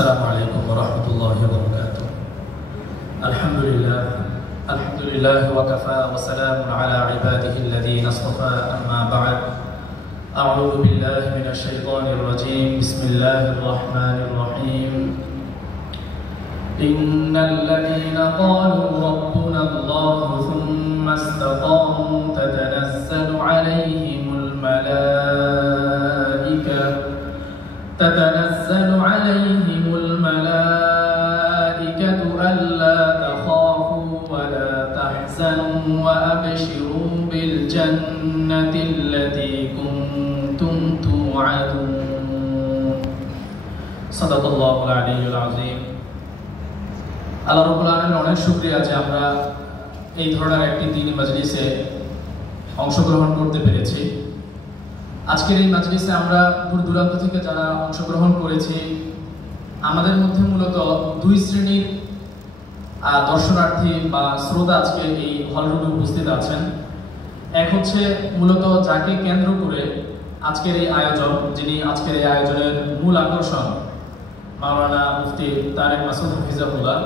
السلام عليكم ورحمة الله وبركاته. الحمد لله وكفى وسلام على عباده الذين اصطفى. أما بعد، أعوذ بالله من الشيطان الرجيم. بسم الله الرحمن الرحيم. إن الذين قالوا ربنا الله ثم استقاموا تتنزل عليهم الملائكة ألا تخافوا ولا تحزنوا وأبشروا بالجنة التي كنتم توعدون. صدق الله العلي العظيم. আল্লাহ রাব্বুল আলামিনের অনেক শুকরিয়া যে আমরা এই ধরনের একটি দ্বীনি মাজলিসে অংশগ্রহণ করতে পেরেছি। আজকের এই মাজলিসে আমরা দূর দূরান্ত থেকে যারা অংশগ্রহণ করেছি, আমাদের মধ্যে মূলত দুই শ্রেণীর দর্শনার্থী বা শ্রোতা আজকে এই হলরুমে উপস্থিত আছেন। এক হচ্ছে মূলত যাকে কেন্দ্র করে আজকের এই আয়োজন, যিনি আজকের এই আয়োজনের মূল আকর্ষণ, মাওলানা মুফতি তারেক মাসুদ হাফিজাহুল্লাহ,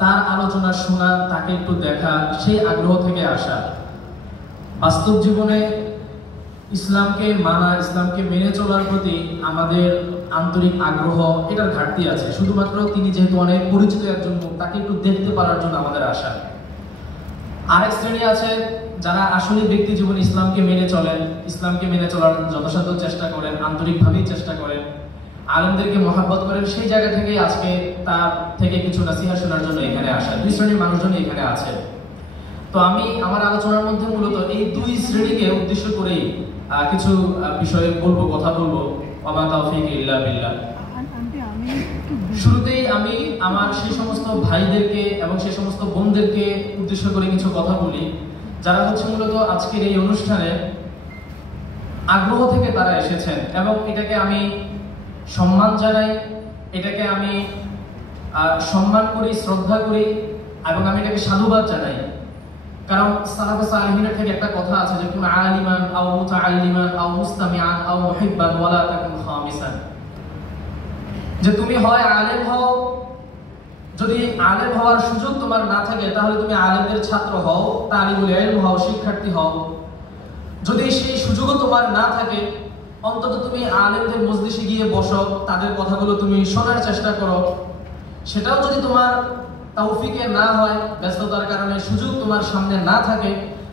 তার আলোচনা শোনা, তাকে একটু দেখা, সেই আগ্রহ থেকে আসা। বাস্তব জীবনে ইসলামকে মানা, ইসলামকে মেনে চলার প্রতি আমাদের আন্তরিক আগ্রহ, এটার ঘাটতি আছে। শুধুমাত্র তিনি যেহেতু অনেক পরিচিত একজন মুখ, তাকে একটু দেখতে পারার জন্য আমাদের আশা। আরেক শ্রেণী আছে যারা আসলে ব্যক্তি জীবনে ইসলামকে মেনে চলেন, ইসলামকে মেনে চলার যথাসাধ্য চেষ্টা করেন, আন্তরিকভাবেই চেষ্টা করেন, আলেমদেরকে মহাব্বত করেন। সেই জায়গা থেকে আজকে তার থেকে কিছু নাসিহা শোনার জন্য এখানে আসা দুই শ্রেণীর মানুষজন এখানে আছে। তো আমি আমার আলোচনার মধ্যে মূলত এই দুই শ্রেণীকে উদ্দেশ্য করেই কিছু বিষয়ে বলবো, কথা বলবো। ওয়া তাওফীক ইল্লা বিল্লাহ। শুরুতেই আমি আমার সেই সমস্ত ভাইদেরকে এবং সেই সমস্ত বোনদেরকে উদ্দেশ্য করে কিছু কথা বলি, যারা হচ্ছে মূলত আজকের এই অনুষ্ঠানে আগ্রহ থেকে তারা এসেছেন, এবং এটাকে আমি সম্মান জানাই, এটাকে আমি সম্মান করি, শ্রদ্ধা করি, এবং আমি এটাকে সাধুবাদ জানাই। কারণ সালাফে সালেহিনের থেকে একটা কথা আছে যে কুন আলিমান আও মুতাআল্লিমান আও মুস্তামিআন আও মুহিব্বান ওয়ালা তাকুন খামিসান, যে তুমি হয় আলেম হও, যদি আলেম হওয়ার সুযোগ তোমার না থাকে তাহলে তুমি আলেমদের ছাত্র হও, তালিবুল ইলম হও, শিক্ষার্থী হও। যদি সেই সুযোগও তোমার না থাকে, অন্তত তুমি আলেমদের মজলিসে গিয়ে বসো, তাদের কথাগুলো তুমি শোনার চেষ্টা করো। সেটাও যদি তোমার তৌফিকে না হয়, ব্যস্ততার কারণে সুযোগ তোমার সামনে না থাকে,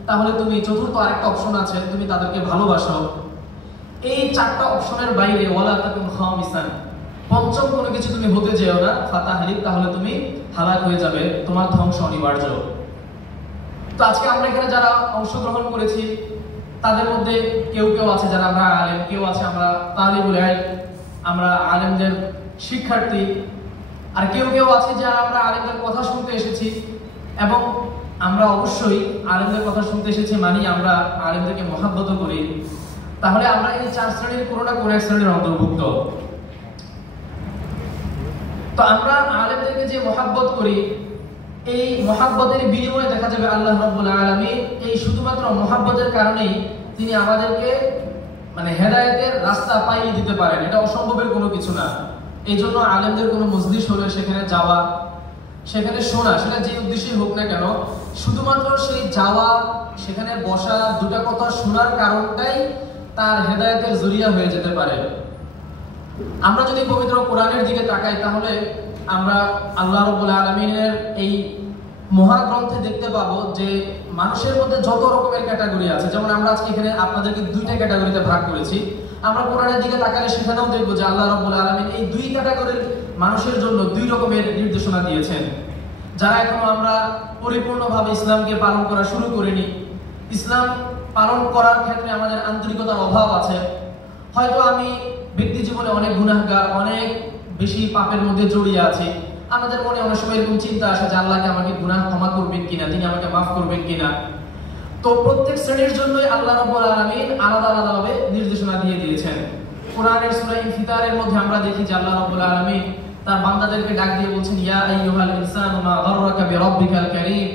তাহলে তুমি চতুর্থ আরেকটা অপশন আছে, তুমি তাদেরকে ভালোবাসো। এই চারটা অপশনের বাইরে ওয়ালা তাকুন খামিসান, পঞ্চম কোনো কিছু তুমি হতে যেও না, ফাতাহলিক, তাহলে তুমি হালাক হয়ে যাবে, তোমার ধ্বংস অনিবার্য। তো আজকে আমরা এখানে যারা অংশগ্রহণ করেছি, তাদের মধ্যে কেউ কেউ আছে যারা আমরা আলেম, কেউ আছে আমরা তালিবুল ইলম, আমরা আলেমদের শিক্ষার্থী, আর কেউ কেউ আছে যারা আমরা আলেমদের কথা শুনতে এসেছি। এবং আমরা অবশ্যই আলেমদের কথা শুনতে এসেছি মানে আমরা আলেমদেরকে মহাব্বত করি। তাহলে আমরা এই চার শ্রেণীর কোনো না কোনো এক শ্রেণীর অন্তর্ভুক্ত। তো আমরা আলেমদেরকে যে মহাব্বত করি, এই মহাব্বতের বিনিময়ে দেখা যাবে আল্লাহ রাব্বুল আলামিন এই শুধুমাত্র মহাব্বতের কারণেই তিনি আমাদেরকে হেদায়েতের রাস্তা পাইয়ে দিতে পারেন। এটা অসম্ভবের কোনো কিছু না। এই জন্য আলেমদের কোনো মজলিস হলে সেখানে যাওয়া, সেখানে শোনা, সেটা যে উদ্দেশ্যই হোক না কেন, শুধুমাত্র সেই যাওয়া, সেখানে বসা, দুটা কথা শোনার কারণটাই তার হেদায়েতের জরিয়া হয়ে যেতে পারে। আমরা যদি পবিত্র কোরআনের দিকে তাকাই, তাহলে আমরা আল্লাহ রাব্বুল আলামিনের এই মহাগ্রন্থে দেখতে পাবো যে মানুষের মধ্যে যত রকমের ক্যাটাগরি আছে, যেমন আমরা আজকে এখানে আপনাদেরকে দুইটা ক্যাটাগরিতে ভাগ করেছি। আমরা কোরআনের দিকে তাকালে সেখানেও দেখবো যে আল্লাহ রাব্বুল আলামিন এই দুই ক্যাটাগরির মানুষের জন্য দুই রকমের নির্দেশনা দিয়েছেন। যারা এখনো আমরা পরিপূর্ণভাবে ইসলামকে পালন করা শুরু করিনি, ইসলাম পালন করার ক্ষেত্রে আমাদের আন্তরিকতার অভাব আছে। হয়তো আমি ব্যক্তি জীবনে অনেক গুনাহগার, অনেক বেশি পাপের মধ্যে জড়িয়ে আছি। আমাদের মনে অনেক সময় এরকম চিন্তা আসে যে আল্লাহকে আমাকে গুনাহ ক্ষমা করবেন কিনা, তিনি আমাকে মাফ করবেন কিনা। তো প্রত্যেক শ্রেণীর জন্যই আল্লাহ রাব্বুল আলামিন আলাদা আলাদাভাবে নির্দেশনা দিয়ে দিয়েছেন। কোরআনের সূরা ইনফিতারের মধ্যে আমরা দেখি যে আল্লাহ রাব্বুল আলামিন তার বান্দাদেরকে ডাক দিয়ে বলছেন, ইয়া আইয়ুহাল ইনসানু মা গাররাকা বিরাব্বিকাল কারীম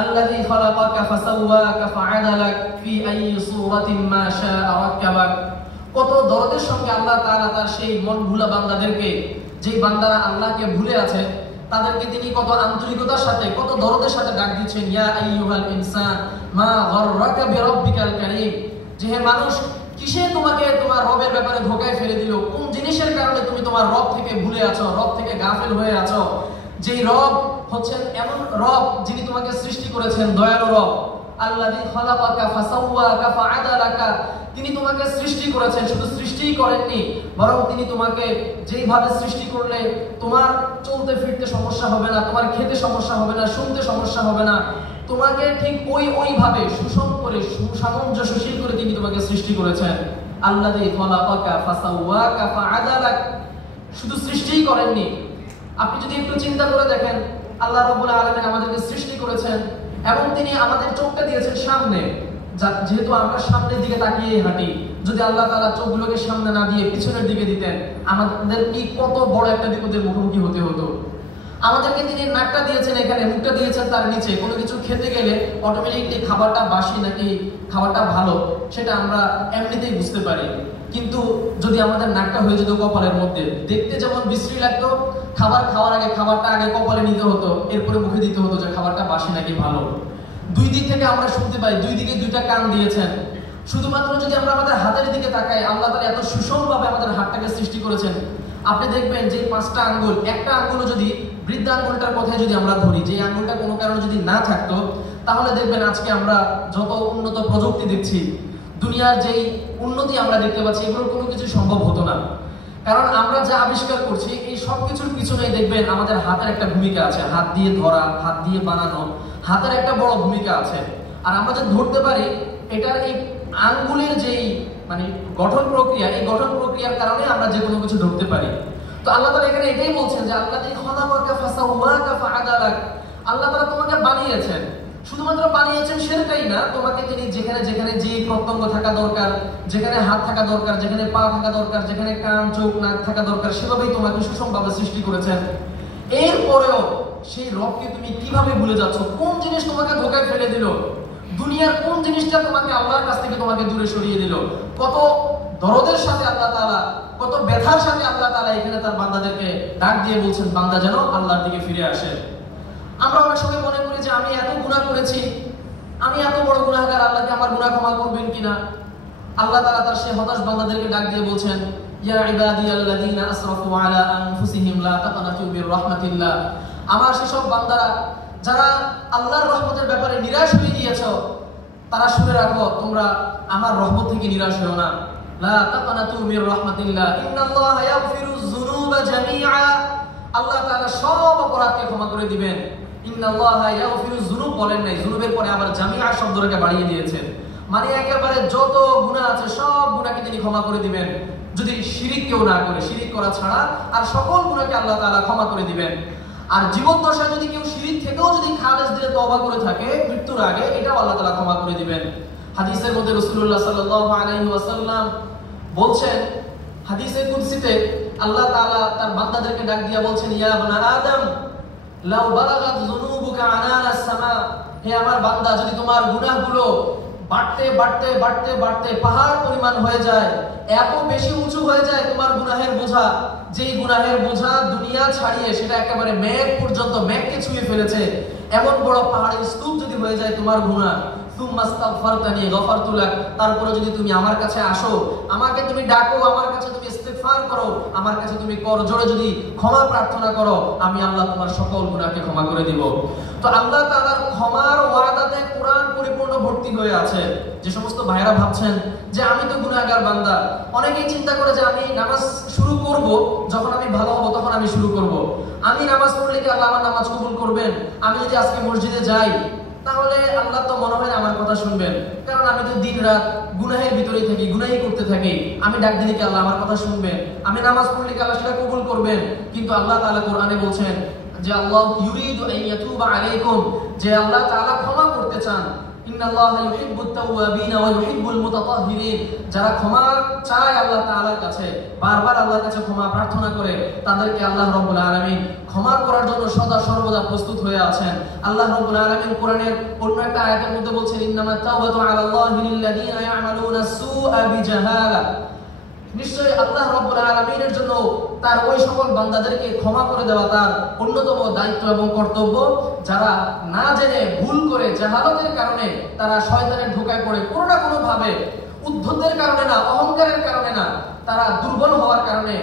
আল্লাযী খালাকাকা ফাসাওয়াকা ফাআদালাক ফি আইয়ি সূরাতিন মা শাআ রাক্কাবাক। কত দরদের সঙ্গে আল্লাহ তাআলা তার সেই মন ভোলা বান্দাদেরকে যে বান্দারা আল্লাহকে ভুলে আছে তাদেরকে তিনি কত আন্তরিকতার সাথে কত দরদের সাথে ডাক দিচ্ছেন, ইয়া আইয়ুহাল ইনসান মা গররাকা বিরাব্বিকাল কারীম, যে হে মানুষ, কিসে তোমাকে তোমার রবের ব্যাপারে ধোঁকায় ফেলে দিল? কোন জিনিসের কারণে তুমি তোমার রব থেকে ভুলে আছো, রব থেকে গাফেল হয়ে আছো? যেই রব হচ্ছেন এমন রব যিনি তোমাকে সৃষ্টি করেছেন, দয়ালু রব। আল্লাযী খালাকাকা ফাসাওয়াকা ফাআদালাকা, তিনি তোমাকে সৃষ্টি করেছেন, শুধু সৃষ্টিই করেননি, বরং তিনি তোমাকে যেইভাবে সৃষ্টি করলে তোমার চলতে ফিরতে সমস্যা হবে না, তোমার খেতে সমস্যা হবে না, শুনতে সমস্যা হবে না, তোমাকে ঠিক ওইভাবে সুষম করে সুসামঞ্জস্যশীল করে তিনি তোমাকে সৃষ্টি করেছেন। আল্লাযী খালাকাকা ফাসাওয়াকা ফাআদালাক, শুধু সৃষ্টিই করেননি। আপনি যদি একটু চিন্তা করে দেখেন, আল্লাহ রাব্বুল আলামিন আমাদেরকে সৃষ্টি করেছেন এবং তিনি আমাদের চোখটা দিয়েছেন সামনে, যেহেতু আমরা সামনের দিকে তাকিয়ে হাঁটি। যদি আল্লাহ তাআলা চোখগুলোকে সামনে না দিয়ে পিছনের দিকে দিতেন, আমাদের কি কত বড় একটা বিপদের মুখোমুখি হতে হতো। আমাদেরকে তিনি নাকটা দিয়েছেন এখানে, মুখটা দিয়েছেন তার নিচে। কোনো কিছু খেতে গেলে অটোমেটিকলি খাবারটা বাসি নাকি খাবারটা ভালো সেটা আমরা এমনিতেই বুঝতে পারি। কিন্তু যদি আমাদের নাকটা হয়ে যেত কপালের মধ্যে, দেখতে যেমন বিশ্রী লাগতো, খাবার খাওয়ার আগে খাবারটা আগে কপালে নিতে হতো, এরপরে মুখে দিতে হতো যে খাবারটা বাসি নাকি ভালো। দুই দিক থেকে আমরা শুনতে পাই, দুই দিকে দুইটা কান দিয়েছেন। শুধুমাত্র যদি আমরা আমাদের হাতের দিকে তাকাই, আল্লাহ তাআলা এত সুষমভাবে আমাদের হাতটাকে সৃষ্টি করেছেন। আপনি দেখবেন যে 5টা আঙ্গুল, একটা আঙ্গুল যদি বৃদ্ধাঙ্গুলটার কথায় যদি আমরা ধরি, যে আঙ্গুলটা কোনো কারণে যদি না থাকতো, তাহলে দেখবেন আজকে আমরা যত উন্নত প্রযুক্তি দেখছি, দুনিয়ার যেই উন্নতি আমরা দেখতে পাচ্ছি, এগুলোর কোনো কিছু সম্ভব হতো না। কারণ আমরা যা আবিষ্কার করছি, এই সব কিছুর পিছনে দেখবেন আমাদের হাতের একটা ভূমিকা আছে। হাত দিয়ে ধরা, হাত দিয়ে বানানো, হাতের একটা বড় ভূমিকা আছে। আর আমরা যে ধরতে পারি, এটার এই আঙ্গুলের যেই মানে গঠন প্রক্রিয়া, এই গঠন প্রক্রিয়ার কারণে আমরা যে কোনো কিছু ধরতে পারি। তো আল্লাহ তাআলা এখানে এটাই বলছেন যে আল্লাযী খালাকাকা ফাসাওয়াকা ফাআদালাক, আল্লাহ তাআলা তোমাকে বানিয়েছেন। শুধুমাত্র বানিয়েছেন সেটাই না, তোমাকে তিনি যেখানে যেখানে যে প্রত্যঙ্গ থাকা দরকার, যেখানে হাত থাকা দরকার, যেখানে পা থাকা দরকার, যেখানে কান চোখ নাক থাকা দরকার, সেভাবেই তোমাকে সুষমভাবে সৃষ্টি করেছেন। এরপরেও সেই রবকে তুমি কিভাবে ভুলে যাচ্ছ? কোন জিনিস তোমাকে ধোঁকায় ফেলে দিল? দুনিয়ার কোন জিনিসটা তোমাকে আল্লাহর কাছ থেকে তোমাকে দূরে সরিয়ে দিল? কত দরদের সাথে আল্লাহ তাআলা, কত ব্যথার সাথে আল্লাহ তাআলা এখানে তার বান্দাদেরকে ডাক দিয়ে বলছেন, বান্দা যেন আল্লাহর দিকে ফিরে আসে। আমরা অনেক সময় মনে করি যে আমি এত গুনাহ করেছি, আমি এত বড় গুনাহগার, আল্লাহকে আমার গুনাহ ক্ষমা করবেন কিনা। আল্লাহ তাআলা তার সেই হতাশ বান্দাদেরকে ডাক দিয়ে বলছেন, ইয়া ইবাদিয়াল্লাযীনা আসরাফু আলা আনফুসিহিম লা তাকনাতু মির রাহমাতিল্লাহ, আমার সেসব বান্দারা যারা আল্লাহর রহমতের ব্যাপারে নিরাশ হয়ে গিয়েছো, তারা শুনে রাখো, তোমরা আমার রহমত থেকে নিরাশ হও না। লা তাকনাতু মির রাহমাতিল্লাহ, ইন্নাল্লাহা ইয়াগফিরুয যুনুবা জামিআ, আল্লাহ তাআলা সব অপরাধকে ক্ষমা করে দিবেন। ইন্নাল্লাহা ইয়াগফিরুয যুনুব বলেন নাই, যুনুবের পরে আবার জামিআ শব্দটাকে বাড়িয়ে দিয়েছেন, মানে একেবারে যত গুনাহ আছে সব গুনাহকে তিনি ক্ষমা করে দিবেন, যদি শিরিক কেউ না করে, শিরিক করা ছাড়া আর সকল গুনাহকে আল্লাহ তাআলা ক্ষমা করে দিবেন। আর জীবদ্দশায় যদি কেউ শিরিক থেকেও যদি খালেস দিলে তওবা করে থাকে মৃত্যুর আগে, এটাও আল্লাহ তাআলা ক্ষমা করে দিবেন। হাদিসের মধ্যে রাসূলুল্লাহ সাল্লাল্লাহু আলাইহি ওয়াসাল্লাম বলছেন, হাদিসে কুদসিতে আল্লাহ তাআলা তার বান্দাদেরকে ডাক দিয়া বলছেন, ইয়া ইবনা আদম লাউ বালাগাত যুনুবুকা আনানাস সামা, হে আমার বান্দা, যদি তোমার গুনাহগুলো বাড়তে বাড়তে বাড়তে বাড়তে পাহাড় পরিমাণ হয়ে যায়, এত বেশি উঁচু হয়ে যায় তোমার গুনাহের বোঝা, যেই গুনাহের বোঝা দুনিয়া ছাড়িয়ে সেটা একেবারে মেঘ পর্যন্ত, মেঘকে ছুঁয়ে ফেলেছে, এমন বড় পাহাড়ের স্তূপ যদি হয়ে যায় তোমার গুনাহ, সুম্মাস্তাগফারতানি গফারতু লাক, তারপরে যদি তুমি আমার কাছে আসো, আমাকে তুমি ডাকো, আমার কাছে তুমি ইস্তিগফার করো, আমার কাছে তুমি করজোড়ে যদি ক্ষমা প্রার্থনা করো, আমি আল্লাহ তোমার সকল গুনাহকে ক্ষমা করে দিব। তো আল্লাহ তাআলার ক্ষমার ওয়াদাতে কোরআন পরিপূর্ণ ভর্তি হয়ে আছে। যে সমস্ত ভাইরা ভাবছেন যে আমি তো গুনাহগার বান্দা, অনেকেই চিন্তা করে যে আমি নামাজ শুরু করব যখন আমি ভালো হব তখন আমি শুরু করব, আমি নামাজ পড়লে কি আল্লাহ আমার নামাজ কবুল করবেন? আমি যদি আজকে মসজিদে যাই তাহলে আল্লাহ তো মনে হয় আমার কথা শুনবেন, কারণ আমি তো দিন রাত গুনাহের ভিতরেই থাকি, গুনাহই করতে থাকি, আমি ডাক দিলে কি আল্লাহ আমার কথা শুনবেন? আমি নামাজ পড়লে কি আল্লাহ সেটা কবুল করবেন? কিন্তু আল্লাহ তাআলা কোরআনে বলছেন যে আল্লাহ ইউরিদু আন ইয়াতুবা আলাইকুম, যে আল্লাহ তাআলা ক্ষমা করতে চান। ইন্নাল্লাহা ইউহিব্বুত তাওয়াবিন ওয়া ইউহিব্বুল মুতাতাহহিরিন, যারা ক্ষমা চায় আল্লাহ তাআলার কাছে, বারবার আল্লাহর কাছে ক্ষমা প্রার্থনা করে, তাদেরকে আল্লাহ রাব্বুল আলামিন ক্ষমা করার জন্য সদা সর্বদা প্রস্তুত হয়ে আছেন। আল্লাহ রাব্বুল আলামিন কোরআনের অন্য একটা আয়াতের মধ্যে বলছেন, ইন্নামাত তাওবাতু আলাল্লাহি লিল্লাযিনা ইয়ামালুনা সুআ বিজাহালা, নিশ্চয়ই আল্লাহ রাব্বুল আলামিনের জন্য তার ওই সকল বান্দাদেরকে ক্ষমা করে দেওয়া তার অন্যতম দায়িত্ব এবং কর্তব্য। যারা না জেনে ভুল করে জাহালতের কারণে তারা শয়তানের ধোঁকায় পড়ে কোনো না কোনো ভাবে, উদ্ধতের কারণে না, অহংকারের কারণে না, তারা দুর্বল হওয়ার কারণে,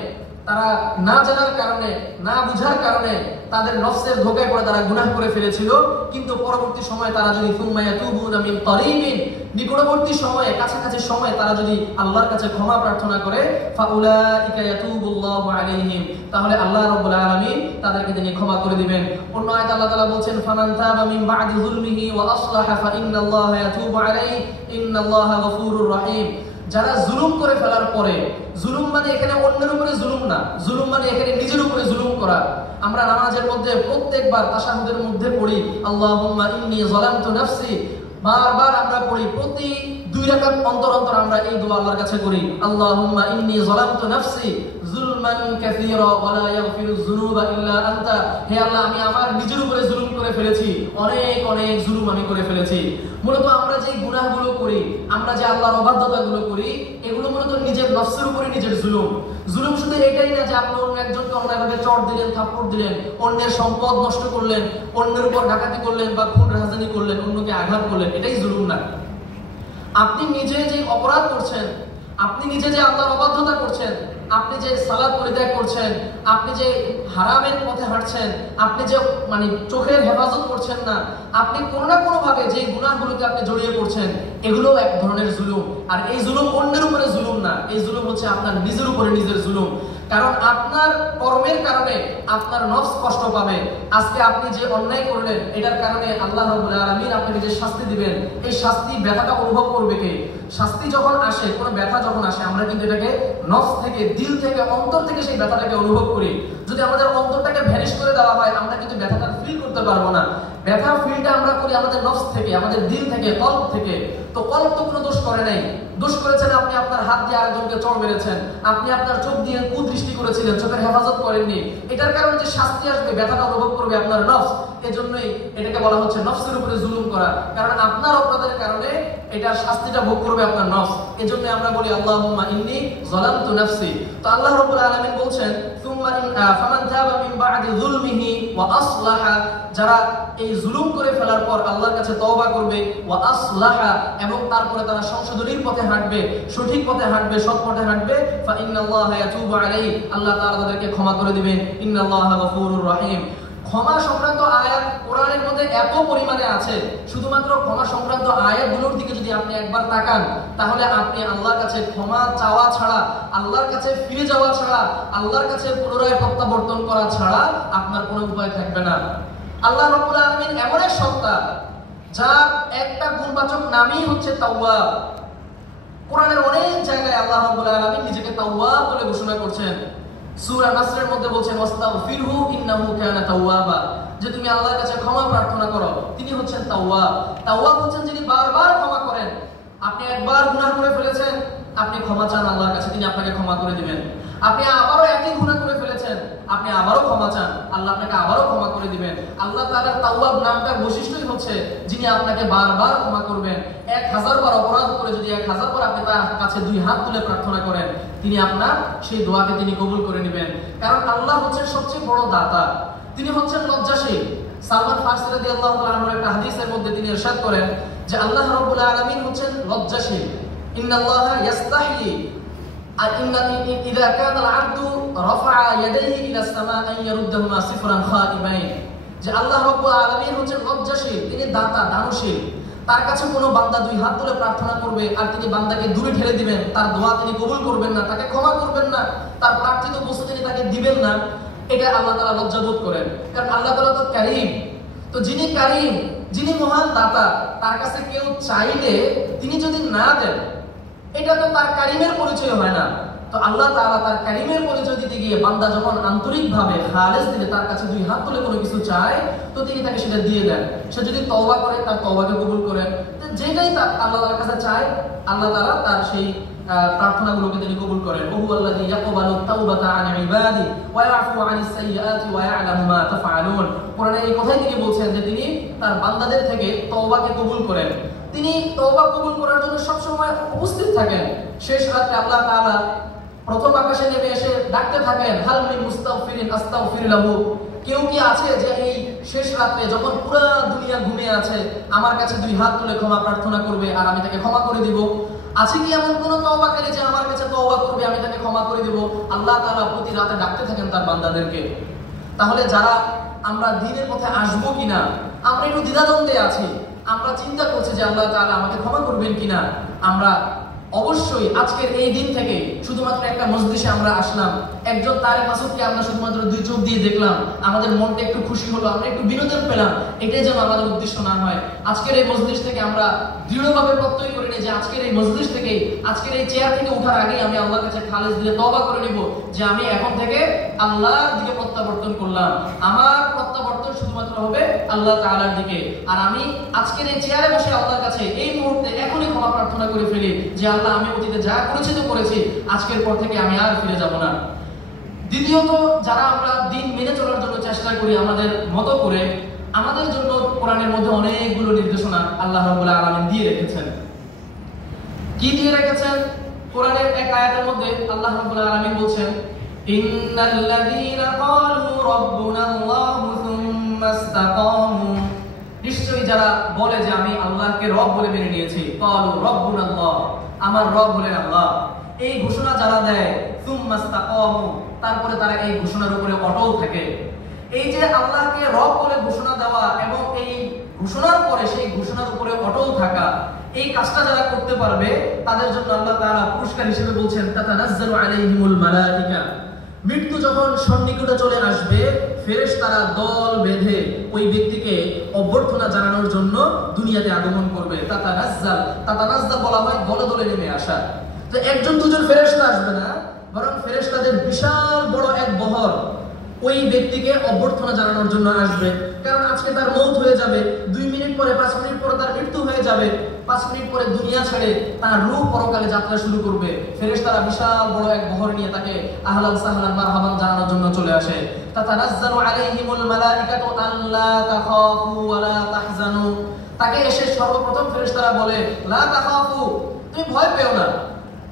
তারা না জানার কারণে, না বুঝার কারণে তাদের নফসের ধোঁকায় পড়ে তারা গুনাহ করে ফেলেছিল। কিন্তু পরবর্তী সময়ে তারা যদি সুম্মা ইয়াতুবুনা মিন করিবিন, নিকটবর্তী সময়ে, কাছাকাছি সময়ে তারা যদি আল্লাহর কাছে ক্ষমা প্রার্থনা করে, ফাউলাইকা ইয়াতুবুল্লাহু আলাইহিম, তাহলে আল্লাহ রাব্বুল আলামিন তাদেরকে তিনি ক্ষমা করে দিবেন। অন্য আয়াতে আল্লাহ তাআলা বলেন, ফামান তাবা মিন বা'দি যুলমিহি ওয়া আসলাহা ফাইন্নাল্লাহা ইয়াতুবু আলাইহি ইন্নাল্লাহা গফুরুর রহিম। যারা জুলুম করে ফেলার পরে, জুলুম মানে এখানে অন্যের উপরে জুলুম না, জুলুম মানে এখানে নিজের উপরে জুলুম করা। আমরা নামাজের মধ্যে প্রত্যেকবার তাশাহুদের মধ্যে পড়ি আল্লাহুম্মা ইন্নী যালামতু নাফসি, বারবার আমরা পড়ি, প্রতি 2 রাকাত অন্তর অন্তর আমরা এই দোয়া আল্লাহর কাছে করি, আল্লাহুম্মা ইন্নী যালামতু নাফসি যুলমান কাসীরা ওয়া লা ইয়াগফিরুয যুনুবা ইল্লা আনতা। হে আল্লাহ, আমি আমার নিজের উপরে জুলুম করে ফেলেছি, অনেক অনেক জুলুম আমি করে ফেলেছি। মূলত আমরা যে গুনাহগুলো করি, আমরা যে আল্লাহর অবাধ্যতাগুলো করি, এগুলো মূলত নিজের নফসের উপরে নিজের জুলুম। জুলুম শুধু এটাই না যে আপনি অন্য একজনকে অন্যায়ভাবে চড় দিলেন, থাপ্পড় দিলেন, অন্যের সম্পদ নষ্ট করলেন, অন্যের উপর ডাকাতি করলেন বা খুন রাহাজানি করলেন, অন্যকে আঘাত করলেন, এটাই জুলুম না। আপনি নিজে যে অপরাধ করছেন, আপনি নিজে যে আল্লাহর অবাধ্যতা করছেন, আপনি যে সালাত পরিত্যাগ করছেন, আপনি যে হারামের পথে হাঁটছেন, আপনি যে চোখের হেফাজত করছেন না, আপনি কোনো না কোনো ভাবে যে গুনাহগুলোতে আপনি জড়িয়ে পড়ছেন, এগুলো এক ধরনের জুলুম। আর এই জুলুম অন্যের উপরে জুলুম না, এই জুলুম হচ্ছে আপনার নিজের উপরে নিজের জুলুম। কারণ আপনার কর্মের কারণে আপনার নফস কষ্ট পাবে। আজকে আপনি যে অন্যায় করলেন, এটার কারণে আল্লাহ রাব্বুল আলামিন আপনাকে যে শাস্তি দিবেন, এই শাস্তি ব্যথাটা অনুভব করবে কে? শাস্তি যখন আসে, কোনো ব্যথা যখন আসে, আমরা কিন্তু এটাকে নফস থেকে, দিল থেকে, অন্তর থেকে সেই ব্যথাটাকে অনুভব করি। যদি আমাদের অন্তরটাকে ভ্যানিশ করে দেওয়া হয়, আমরা কিন্তু ব্যথাটা ফিল করতে পারবো না। ব্যথা ফিলটা আমরা করি আমাদের নফস থেকে, আমাদের দিল থেকে, কলব থেকে। তো কলব তো কোনো দোষ করে নাই। দোষ করেছেন আপনি আপনার হাত দিয়ে আরেকজনকে চড় মেরেছেন, আপনি আপনার চোখ দিয়ে কুদৃষ্টি করেছিলেন, চোখের হেফাজত করেননি। এটার কারণে যে শাস্তি আসবে, ব্যথাটা অনুভব করবে আপনার নফস। এজন্যই এটাকে বলা হচ্ছে নফসের উপরে জুলুম করা। কারণ আপনার অপরাধের কারণে এটার শাস্তিটা ভোগ করবে আপনার নফস। এজন্য আমরা বলি আল্লাহুম্মা ইন্নী যালামতু নাফসি। তো আল্লাহ রাব্বুল আলামিন বলছেন, সুম্মা ফামান তাবা মিন বা'দি যুলমিহি ওয়া আসলাহা, যারা এই জুলুম করে ফেলার পর আল্লাহর কাছে তওবা করবে, ওয়া আসলাহা, এবং তারপরে তারা সংশোধনীর পথে হাঁটবে, সঠিক পথে হাঁটবে, সৎ পথে হাঁটবে, ফা ইন্নাল্লাহা ইয়াতুবু আলাইহি, আল্লাহ তাআলা তাদেরকে ক্ষমা করে দিবেন। ইন্নাল্লাহা গফুরুর রহিম। ক্ষমা সংক্রান্ত আয়াত কোরআনের মধ্যে এত পরিমাণে আছে, শুধুমাত্র ক্ষমা সংক্রান্ত আয়াতগুলোর দিকে যদি আপনি একবার তাকান, তাহলে আপনি আল্লাহর কাছে ক্ষমা চাওয়া ছাড়া, আল্লাহর কাছে ফিরে যাওয়া ছাড়া, আল্লাহর কাছে পুনরায় প্রত্যাবর্তন করা ছাড়া আপনার কোনো উপায় থাকবে না। আল্লাহ রাব্বুল আলামিন এমন এক সত্তা, যার একটা গুণবাচক নামই হচ্ছে তাওয়াব। কোরআনের অনেক জায়গায় আল্লাহ রাব্বুল আলামিন নিজেকে তাওয়াব বলে ঘোষণা করছেন। সূরা নাসরের মধ্যে বলছেন, ওয়াস্তাগফিরহু ইন্নাহু কানা তাওয়াবা, যে তুমি আল্লাহর কাছে ক্ষমা প্রার্থনা করো, তিনি হচ্ছেন তাওয়াব। তাওয়াব হচ্ছেন যিনি বারবার ক্ষমা করেন। আপনি একবার গুনাহ করে ফেলেছেন, আপনি ক্ষমা চান আল্লাহর কাছে, তিনি আপনাকে ক্ষমা করে দিবেন। আপনি আবারও একই গুনাহ করে ফেলেছেন, আপনি আবারও ক্ষমা চান, আল্লাহ আপনাকে আবারও ক্ষমা করে দিবেন। আল্লাহ তাআলার তাওয়াব নামটার বৈশিষ্ট্যই হচ্ছে যিনি আপনাকে বারবার ক্ষমা করবেন। 1000 বার অপরাধ করে যদি 1000 বার আপনি তার কাছে 2 হাত তুলে প্রার্থনা করেন, তিনি আপনার সেই দোয়াকে তিনি কবুল করে নেবেন। কারণ আল্লাহ হচ্ছেন সবচেয়ে বড় দাতা, তিনি হচ্ছেন লজ্জাশীল। সালমান ফারসি রাদিয়াল্লাহু তাআলা আনহু একটা হাদিসের মধ্যে তিনি ইরশাদ করেন যে আল্লাহ রাব্বুল আলামিন হচ্ছেন লজ্জাশীল। ইন্নাল্লাহা ইয়াস্তাহি ইযা কানা আল-'আবদু রাফা'a ইয়াদাইহি ইলা as-সামা' আন ইয়ারুদ্দাহুমা সিফরান খাইবাইন, যে আল্লাহ রাব্বুল আলামিন হচ্ছেন লজ্জাশীল, তিনি দাতা, দানশীল। তার কাছে কোনো বান্দা 2 হাত তুলে প্রার্থনা করবে আর তিনি বান্দাকে দূরে ঠেলে দিবেন, তার দোয়া তিনি কবুল করবেন না, তাকে ক্ষমা করবেন না, তার প্রার্থিত বস্তু তিনি তাকে দিবেন না, এটা আল্লাহ তাআলা লজ্জাবোধ করেন। কারণ আল্লাহ তাআলা তো কারীম। তো যিনি কারীম, যিনি মহান দাতা, তার কাছে কেউ চাইলে তিনি যদি না দেন, এটা তো তার কারীমের পরিচয় হয় না। তো আল্লাহ তাআলা তার কারীমের পরিচয় দিতে গিয়ে বান্দা যখন আন্তরিকভাবে খালেস দিলে তার কাছে 2 হাত তুলে কোনো কিছু চায়, তো তিনি তাকে সেটা দিয়ে দেন। সে যদি তওবা করে, তার তওবাকে কবুল করেন। যেটাই তার আল্লাহ তাআলার কাছে চায়, আল্লাহ তাআলা তার সেই প্রার্থনাগুলোকে তিনি কবুল করেন। ওহু আল্লাযী ইয়াকবালু তাওবাতা আন ইবাদি ওয়া ইয়াফু আনিস সাইয়্যাতি ওয়া ইয়ালামু মা তাফআলুন। কোরআনে এই কথাই তিনি বলছেন যে তিনি তার বান্দাদের থেকে তওবাকে কবুল করেন। তিনি তওবা কবুল করার জন্য সব সময় উপস্থিত থাকেন। শেষ রাতে আল্লাহ তাআলা প্রথম আকাশে নেমে এসে ডাকতে থাকেন, হাল মিন মুস্তাগফিরিন আস্তাগফির লাহু, কেউ কি আছে যে এই শেষ রাতে যখন পুরো দুনিয়া ঘুমিয়ে আছে আমার কাছে দুই হাত তুলে ক্ষমা প্রার্থনা করবে আর আমি তাকে ক্ষমা করে দিব? আছে কি এমন কোন তওবাকারী যে আমার কাছে তওবা করবে, আমি তাকে ক্ষমা করে দিব? আল্লাহ তাআলা প্রতি রাতে ডাকতে থাকেন তার বান্দাদেরকে। তাহলে যারা আমরা দ্বীনের পথে আসবো কিনা আমরা একটু দ্বিধাদ্বন্দ্বে আছি, আমরা চিন্তা করছি যে আল্লাহ তাআলা আমাকে ক্ষমা করবেন কিনা, আমরা অবশ্যই আজকের এই দিন থেকে শুধুমাত্র একটা মজলিসে আমরা আসলাম, একজন তারেক মাসুদকে আমরা শুধুমাত্র দুই চোখ দিয়ে দেখলাম, আমাদের মনটা একটু খুশি হলো, আমরা একটু বিনোদন পেলাম, এটাই যেন আমাদের উদ্দেশ্য না হয়। আজকের এই মজলিস থেকে আমরা দৃঢ়ভাবে প্রত্যয় করে নিই যে আজকের এই মজলিস থেকে, আজকের এই চেয়ার থেকে ওঠার আগে আমি আল্লাহর কাছে খালেস দিলে তওবা করে নিব যে আমি এখন থেকে আল্লাহর দিকে প্রত্যাবর্তন করলাম, আমার প্রত্যাবর্তন শুধুমাত্র হবে আল্লাহ তাআলার দিকে। আর আমি আজকের এই চেয়ারে বসে আল্লাহর কাছে এই মুহূর্তে এখনই ক্ষমা প্রার্থনা করে ফেলি যে আল্লাহ আমি অতীতে যা করেছি তো করেছি, আজকের পর থেকে আমি আর ফিরে যাব না। দ্বিতীয়ত, যারা আমরা দিন মেনে চলার জন্য চেষ্টা করি আমাদের মতো করে, আমাদের জন্য কোরআনের মধ্যে অনেকগুলো নির্দেশনা আল্লাহ রাব্বুল আলামিন দিয়ে রেখেছেন। কি দিয়ে রেখেছেন? কোরআনের এক আয়াতের মধ্যে আল্লাহ রাব্বুল আলামিন বলছেন, ইন্নাল্লাযীনা ক্বালু রাব্বুনাল্লাহু সুম্মা ইসতাকামু, নিশ্চয়ই যারা বলে যে আমি আল্লাহকে রব বলে মেনে নিয়েছি, ক্বালু রাব্বুনাল্লাহ, আমার রব হলেন আল্লাহ, এই ঘোষণা যারা দেয়, সুম্মা ইসতাকামু, তারপরে তারা এই ঘোষণার উপরে অটল থাকে। এই যে আল্লাহকে রব বলে ঘোষণা দেওয়া এবং এই ঘোষণার পরে সেই ঘোষণার উপরে অটল থাকা, এই কাজটা যারা করতে পারবে তাদের জন্য আল্লাহ তাআলা পুরস্কার হিসেবে বলছেন, তাতানাজ্জালু আলাইহিমুল মালাইকা, মৃত্যু যখন সন্নিকটে চলে আসবে ফেরেশতারা দল বেঁধে ওই ব্যক্তিকে অভ্যর্থনা জানানোর জন্য দুনিয়াতে আগমন করবে। তাতানাজ্জাল বলা হয় দলে দলে নেমে আসা। তো একজন দুজন ফেরেশতা আসবে না, বরং ফেরেশতাদের বিশাল বড় এক বহর ওই ব্যক্তিকে অভ্যর্থনা জানানোর জন্য আসবে। কারণ আজকে তার মৌত হয়ে যাবে, 2 মিনিট পরে 5 মিনিট পরে তার মৃত্যু হয়ে যাবে, 5 মিনিট পরে দুনিয়া ছেড়ে তার রূহ পরকালে যাত্রা শুরু করবে। ফেরেশতারা বিশাল বড় এক বহর নিয়ে তাকে আহলান সাহলান মারহাবান জানানোর জন্য চলে আসে। তাতানাজ্জালু আলাইহিমুল মালাইকাতু আল্লা তাখাফু ওয়া লা তাহজানু, তাকে এসে সর্বপ্রথম ফেরেশতারা বলে, লা তাখাফু, তুমি ভয় পেও না।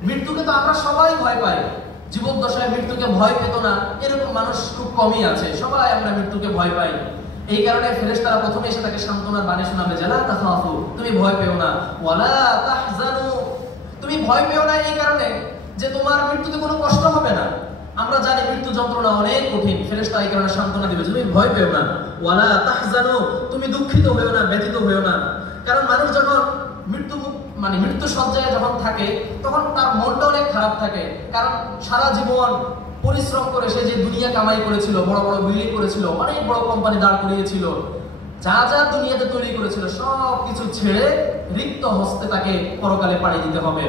মৃত্যুকে তো আমরা সবাই ভয় পাই, জীবদ্দশায় মৃত্যুকে ভয় পেত না এরকম মানুষ খুব কমই আছে, সবাই আমরা মৃত্যুকে ভয় পাই। এই কারণে ফেরেশতারা প্রথমে এসে তাকে সান্ত্বনার বাণী শোনাবে যে লা তাখাফু, তুমি ভয় পেও না, ওয়ালা তাহজানু, তুমি ভয় পেও না এই কারণে যে তোমার মৃত্যুতে কোনো কষ্ট হবে না। আমরা জানি মৃত্যু যন্ত্রণা অনেক কঠিন, ফেরেশতা এই কারণে সান্ত্বনা দিবে তুমি ভয় পেও না, ওয়ালা তাহজানু, তুমি দুঃখিত হয়েও না, ব্যথিত হয়েও না। কারণ মানুষ যখন মৃত্যু সজ্জায় যখন থাকে তখন তার মনটা অনেক খারাপ থাকে, কারণ সারা জীবন পরিশ্রম করে সে যে দুনিয়া কামাই করেছিল, বড় বড় বিল্ডিং করেছিল, অনেক বড় কোম্পানি দাঁড় করিয়েছিল, যা যা দুনিয়াতে তৈরি করেছিল সব কিছু ছেড়ে রিক্ত হস্তে তাকে পরকালে পাড়ি দিতে হবে।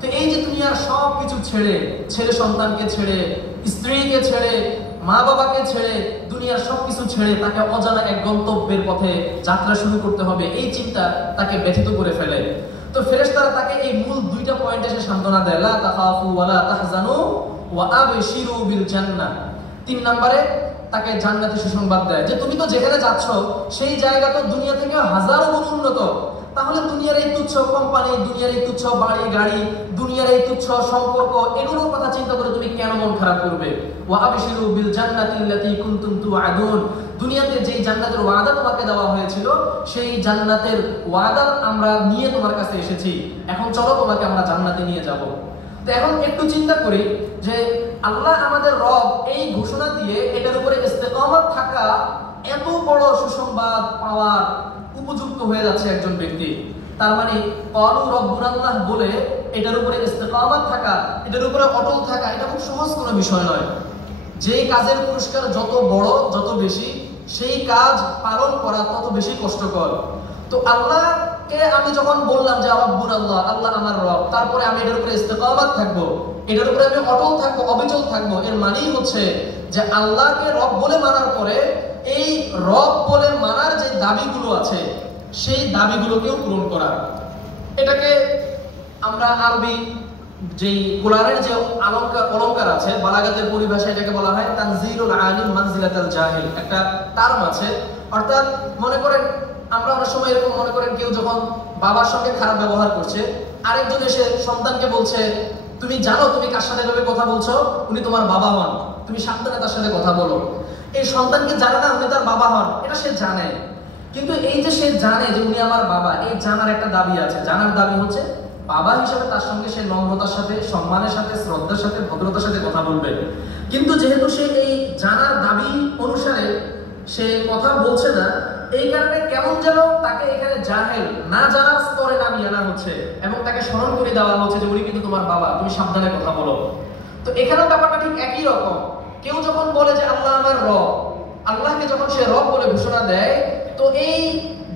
তো এই যে দুনিয়ার সব কিছু ছেড়ে, ছেলে সন্তানকে ছেড়ে, স্ত্রীকে ছেড়ে, মা বাবাকে ছেড়ে, দুনিয়ার সবকিছু ছেড়ে তাকে অজানা এক গন্তব্যের পথে যাত্রা শুরু করতে হবে, এই চিন্তা তাকে ব্যথিত করে ফেলে। তো ফেরেশতারা তাকে এই মূল দুইটা পয়েন্টে এসে সান্ত্বনা দেয়, লা তাখাফু ওয়া লা তাহজানু ওয়া আবশিরু বিল জান্নাহ। 3 নম্বরে তাকে জান্নাতের সুসংবাদ দেয় যে তুমি তো যেখানে যাচ্ছ সেই জায়গা তো দুনিয়া থেকে হাজারো গুণ উন্নত, তাহলে দুনিয়ার এই তুচ্ছ কোম্পানি, দুনিয়ার এই তুচ্ছ বাড়ি গাড়ি, দুনিয়ার এই তুচ্ছ সম্পর্ক, এগুলোর কথা চিন্তা করে তুমি কেন মন খারাপ করবে? ওয়া আবশিরু বিল জান্নাতিল্লাতী কুনতুম তুআদুন, দুনিয়াতে যেই জান্নাতের ওয়াদা তোমাকে দেওয়া হয়েছিল সেই জান্নাতের ওয়াদা আমরা নিয়ে তোমার কাছে এসেছি, এখন চলো তোমাকে আমরা জান্নাতে নিয়ে যাব। তো এখন একটু চিন্তা করি যে আল্লাহ আমাদের রব এই ঘোষণা দিয়ে এটার উপরে ইস্তেকামত থাকা, এত বড় সুসংবাদ পাওয়ার উপযুক্ত হয়ে যাচ্ছে একজন ব্যক্তি। তার মানে ক্বালু রাব্বুনাল্লাহ বলে এটার উপরে ইস্তেকামত থাকা, এটার উপরে অটল থাকা, এটা খুব সহজ কোনো বিষয় নয়। যে কাজের পুরস্কার যত বড়, যত বেশি, সেই কাজ পালন করা তত বেশি কষ্টকর। তো আল্লাহকে আমি যখন বললাম যে রাব্বুনাল্লাহ, আল্লাহ আমার রব, তারপরে আমি এটার উপরে ইস্তেকামত থাকবো, এটার উপরে আমি অটল থাকবো, অবিচল থাকবো, এর মানেই হচ্ছে যে আল্লাহকে রব বলে মানার পরে এই রব বলে মানার যে দাবিগুলো আছে সেই দাবিগুলোকেও পূরণ করা। এটাকে আমরা আরবি যেই কোরআনের যে অলংকার আছে, বালাগাতের পরিভাষায় এটাকে বলা হয় তানজিলুল আলিম মানজিলাতাল জাহিল, একটা টার্ম আছে। অর্থাৎ মনে করেন আমরা অনেক সময় এরকম মনে করেন কেউ যখন বাবার সঙ্গে খারাপ ব্যবহার করছে, আরেকজন এসে সন্তানকে বলছে তুমি জানো তুমি কার সাথে এভাবে কথা বলছো, উনি তোমার বাবা হন, তুমি সাবধানে তার সাথে কথা বলো। এই সন্তানকে জানে না উনি তার বাবা হন, এটা সে জানে, কিন্তু এই যে সে জানে যে উনি আমার বাবা, এই জানার একটা দাবি আছে। জানার দাবি হচ্ছে বাবা হিসেবে তার সঙ্গে সে নম্রতার সাথে, সম্মানের সাথে, শ্রদ্ধার সাথে, ভদ্রতার সাথে কথা বলবে। কিন্তু যেহেতু সে এই জানার দাবি অনুসারে সে কথা বলছে না, এই কারণে কেমন যেন তাকে এখানে জাহেল, না জানার স্তরে নামিয়ে আনা হচ্ছে এবং তাকে স্মরণ করে দেওয়া হচ্ছে যে উনি কিন্তু তোমার বাবা, তুমি সাবধানে কথা বলো। তো এখানেও ব্যাপারটা ঠিক একই রকম। কেউ যখন বলে যে আল্লাহ আমার রব, আল্লাহকে যখন সে রব বলে ঘোষণা দেয়, তো এই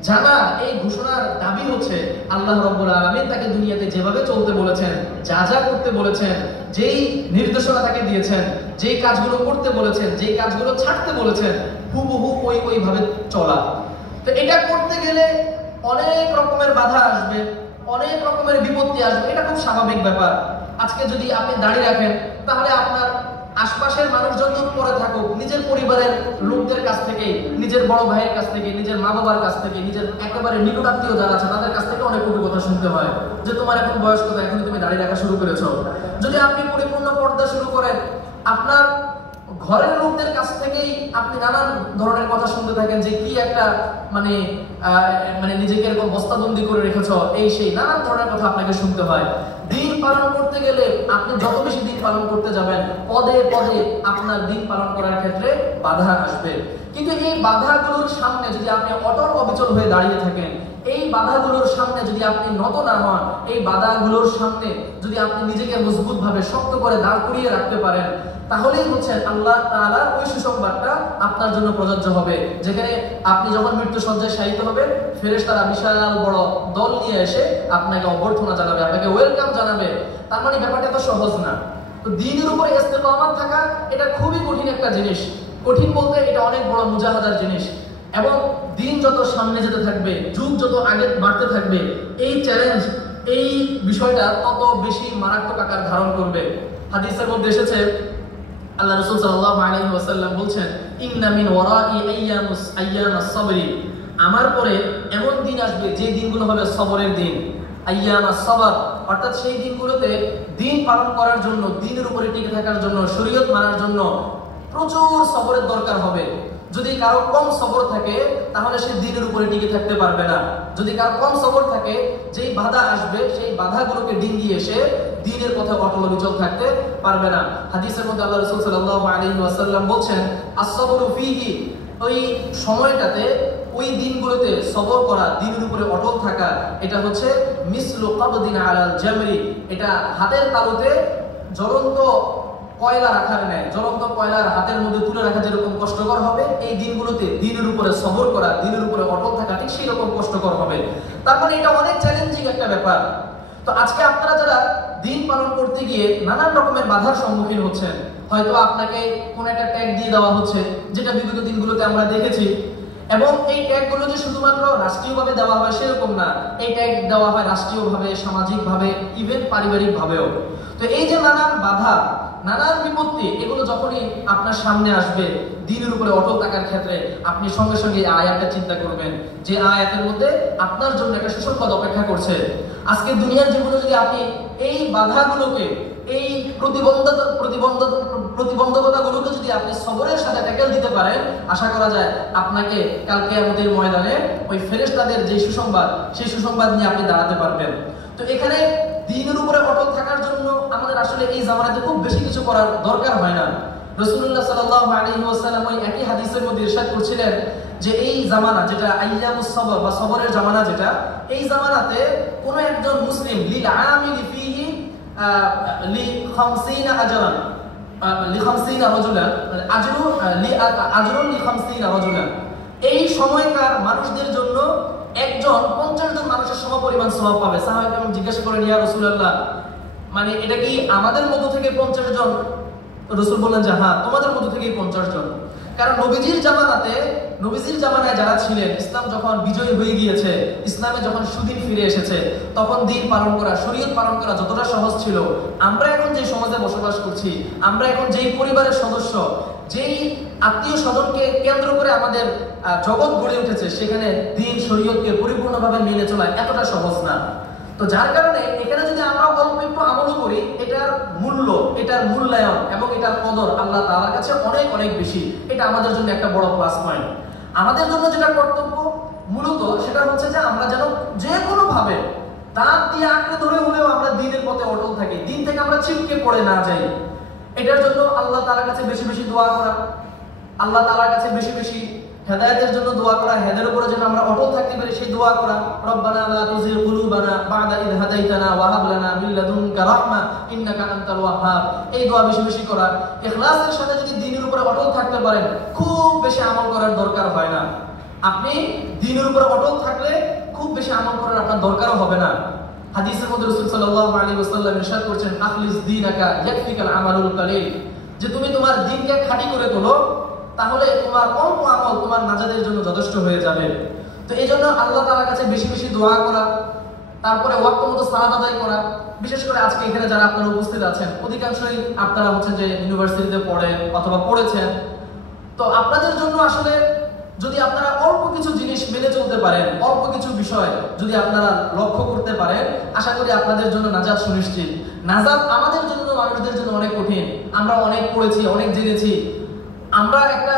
জানা, এই ঘোষণার দাবি হচ্ছে আল্লাহ রাব্বুল আলামিন তাকে দুনিয়াতে যেভাবে চলতে বলেছেন, যা যা করতে বলেছেন, যেই নির্দেশনা তাকে দিয়েছেন, যেই কাজগুলো করতে বলেছেন, যেই কাজগুলো ছাড়তে বলেছেন, হুবহু ওইভাবে চলা। তো এটা করতে গেলে অনেক রকমের বাধা আসবে, অনেক রকমের বিপত্তি আসবে, এটা খুব স্বাভাবিক ব্যাপার। আজকে যদি আপনি দাঁড়িয়ে রাখেন, তাহলে আপনার আশপাশের মানুষজন তো পরে থাকুক, নিজের পরিবারের লোকদের কাছ থেকে, নিজের বড় ভাইয়ের কাছ থেকে, নিজের মা বাবার কাছ থেকে, নিজের একেবারে নিকটাত্মীয় যারা আছে তাদের কাছ থেকে অনেক কথা শুনতে হয় যে তোমার এখন বয়স কত, এখন তুমি দাঁড়িয়ে রাখা শুরু করেছো। যদি আপনি পরিপূর্ণ পর্দা শুরু করেন, আপনার ঘরের লোকদের কাছ থেকেই আপনি নানান ধরনের কথা শুনতে থাকেন যে কি একটা মানে নিজেকে এরকম বস্তাবন্দি করে রেখেছো, এই সেই নানান ধরনের কথা আপনাকে শুনতে হয়। দিন পালন করতে গেলে আপনি যত বেশি দিন পালন করতে যাবেন, পদে পদে আপনার দিন পালন করার ক্ষেত্রে বাধা আসবে। কিন্তু এই বাধাগুলোর সামনে যদি আপনি অটল অবিচল হয়ে দাঁড়িয়ে থাকেন, এই বাধাগুলোর সামনে যদি আপনি নত না হন, এই বাধাগুলোর সামনে যদি আপনি নিজেকে মজবুত ভাবে শক্ত করে দাঁড় করিয়ে রাখতে পারেন, তাহলেই হচ্ছে আল্লাহ তাআলার ওই সুসংবাদটা আপনার জন্য প্রযোজ্য হবে, যেখানে আপনি যখন মৃত্যু সজ্জায় শায়িত হবেন, ফেরেশতারা বিশাল বড় দল নিয়ে এসে আপনাকে অভ্যর্থনা জানাবে, আপনাকে ওয়েলকাম জানাবে। তার মানে ব্যাপারটা তো সহজ না। তো দ্বীনের উপরে ইস্তেকামাত থাকা এটা খুবই কঠিন একটা জিনিস। কঠিন বলতে এটা অনেক বড় মুজাহাদার জিনিস, এবং দিন যত সামনে যেতে থাকবে, যুগ যত আগে বাড়তে থাকবে, এই চ্যালেঞ্জ, এই বিষয়টা তত বেশি মারাত্মক আকার ধারণ করবে। হাদিসের মধ্যে এসেছে, আল্লাহ রাসূল সাল্লাল্লাহু আলাইহি ওয়াসাল্লাম বলছেন, ইন্না মিন ওয়ারাই আইয়ামাস সাবরি, আমার পরে এমন দিন আসবে যে দিনগুলো হবে সবরের দিন। আইয়ামাস সাবর অর্থাৎ সেই দিনগুলোতে দিন পালন করার জন্য, দিনের উপরে টিকে থাকার জন্য, শরীয়ত মানার জন্য প্রচুর সবরের দরকার হবে। যদি কারো কম সবর থাকে তাহলে সে দিনের উপরে টিকে থাকতে পারবে না। যদি কারো কম সবর থাকে, যেই বাধা আসবে সেই বাধাগুলোকে ডিঙ্গিয়ে এসে দ্বীনের পথে অটল অবিচল থাকতে পারবে না। হাদিসের মধ্যে আল্লাহ রাসূল সাল্লাল্লাহু আলাইহি ওয়াসাল্লাম বলছেন, আস-সাবরু ফীহি, ওই সময়টাতে, ওই দিনগুলোতে সবর করা, দ্বীনের উপরে অটল থাকা, এটা হচ্ছে মিসলু কাবদিন আলাল জামরি, এটা হাতের তালুতে জ্বলন্ত কয়লা রাখার নেয়। জ্বলন্ত কয়লার হাতের মধ্যে তুলে রাখা যেরকম কষ্টকর হবে, এই দিনগুলোতে দ্বীনের উপরে সবর করা, দ্বীনের উপরে অটল থাকা ঠিক সেই রকম কষ্টকর হবে। তারপরে এটা অনেক চ্যালেঞ্জিং একটা ব্যাপার। তো আজকে আপনারা যারা দিন পালন করতে গিয়ে নানান রকমের বাধার সম্মুখীন হচ্ছেন, হয়তো আপনাকে কোন একটা ট্যাগ দিয়ে দেওয়া হচ্ছে, যেটা বিগত দিনগুলোতে আমরা দেখেছি, এবং এই ট্যাগগুলো যে শুধুমাত্র রাষ্ট্রীয়ভাবে দেওয়া হয় সেরকম না, এই ট্যাগ দেওয়া হয় রাষ্ট্রীয়ভাবে, সামাজিকভাবে, ইভেন পারিবারিকভাবেও। তো এই যে নানান বাধা, নানান বিপত্তি, এগুলো যখনই আপনার সামনে আসবে দ্বীনের উপরে অটল থাকার ক্ষেত্রে, আপনি সঙ্গে সঙ্গে এই আয়াতটা চিন্তা করবেন যে আয়াতের মধ্যে আপনার জন্য একটা সুসংবাদ অপেক্ষা করছে। আজকে দুনিয়ার জীবনে যদি আপনি এই বাধাগুলোকে, এই প্রতিবন্ধকতাগুলোকে যদি আপনি সবরের সাথে ট্যাকেল দিতে পারেন, আশা করা যায় আপনাকে কাল কিয়ামতের ময়দানে ওই ফেরেশতাদের যে সুসংবাদ, সেই সুসংবাদ নিয়ে আপনি দাঁড়াতে পারবেন। তো এখানে দ্বীনের উপরে অটল থাকার জন্য আমাদের আসলে এই জামানাতে খুব বেশি কিছু করার দরকার হয় না। রাসূলুল্লাহ সাল্লাল্লাহু আলাইহি ওয়াসাল্লাম ওই একই হাদিসের মধ্যে ইরশাদ করছিলেন যে এই জামানা যেটা আইয়ামুস সবর বা সবরের জামানা, যেটা এই জামানাতে কোন একজন মুসলিম লিল আমিলি ফিহি লি 50 আজরান লি 50 রাজুলান আজরুন লি 50 রাজুলান, এই সময়কার মানুষদের জন্য একজন 50 জন মানুষের সমপরিমাণ সওয়াব পাবে। সাহাবায়ে কেরাম জিজ্ঞাসা করেন, ইয়া রাসূলুল্লাহ, মানে এটা কি আমাদের মধ্য থেকে 50 জন? রাসূল বললেন যে হ্যাঁ, তোমাদের মধ্য থেকেই 50 জন। কারণ নবীজির জামানায় যারা ছিলেন, ইসলাম যখন বিজয়ী হয়ে গিয়েছে, ইসলামে যখন সুদিন ফিরে এসেছে, তখন দিন পালন করা, শরীয়ত পালন করা যতটা সহজ ছিল, আমরা এখন যে সমাজে বসবাস করছি, আমরা এখন যেই পরিবারের সদস্য, যেই আত্মীয় স্বজনকে কেন্দ্র করে আমাদের জগৎ গড়ে উঠেছে, সেখানে দিন শরীয়তকে পরিপূর্ণভাবে মেনে চলা এতটা সহজ না। তো যার কারণে এখানে যদি আমরা অল্প একটু আমলও করি, এটার এটার মূল্যায়ন এবং এটার কদর আল্লাহ তাআলার কাছে অনেক অনেক বেশি। এটা আমাদের জন্য একটা বড় প্লাস পয়েন্ট। আমাদের জন্য যেটা কর্তব্য মূলত সেটা হচ্ছে যে আমরা যেন যে কোনো ভাবে দাঁত দিয়ে আঁকড়ে ধরে হলেও আমরা দ্বীনের পথে অটল থাকি, দিন থেকে আমরা ছিটকে পড়ে না যাই। এটার জন্য আল্লাহ তাআলার কাছে বেশি বেশি দোয়া করা, আল্লাহ তাআলার কাছে বেশি বেশি হেদায়েতের জন্য দোয়া করা, হেদায়েতের উপরে যেন আমরা অটল থাকতে পারি সেই দোয়া করা। রব্বানা লা তুযিগ কুলুবানা বা'দা ইয হাদাইতানা ওয়া হাব লানা মিন লাদুনকা রাহমা ইন্নাকা আনতাল ওয়াহ্হাব। এই দোয়া বেশি বেশি করা। ইখলাসের সাথে যদি দ্বীনের উপরে অটল থাকতে পারেন, খুব বেশি আমল করার দরকার হয় না। আপনি দ্বীনের উপরে অটল থাকলে খুব বেশি আমল করার আপনার দরকারও হবে না। হাদিসের মধ্যে রাসূল সাল্লাল্লাহু আলাইহি ওয়াসাল্লাম ইরশাদ করেছেন, আখলিস দীনাকা ইয়াকফিকাল আমালুল কালিল। যে তুমি তোমার দ্বীনকে খাঁটি করে তোলো, তাহলে তোমার অল্প আমল তোমার নাজাতের জন্য যথেষ্ট হয়ে যাবে। তো এই জন্য আল্লাহ তাআলার কাছে বেশি বেশি দোয়া করা, তারপরে ওয়াক্ত মতো সালাত আদায় করা। বিশেষ করে আজকে এখানে যারা আপনারা উপস্থিত আছেন অধিকাংশই আপনারা হচ্ছেন যে ইউনিভার্সিটিতে পড়েন অথবা পড়েছেন। তো আপনাদের জন্য আসলে যদি আপনারা অল্প কিছু জিনিস মেনে চলতে পারেন, অল্প কিছু বিষয় যদি আপনারা লক্ষ্য করতে পারেন, আশা করি আপনাদের জন্য নাজাত সুনিশ্চিত। নাজাত আমাদের জন্য, মানুষদের জন্য অনেক কঠিন। আমরা অনেক পড়েছি, অনেক জেনেছি। আমরা একটা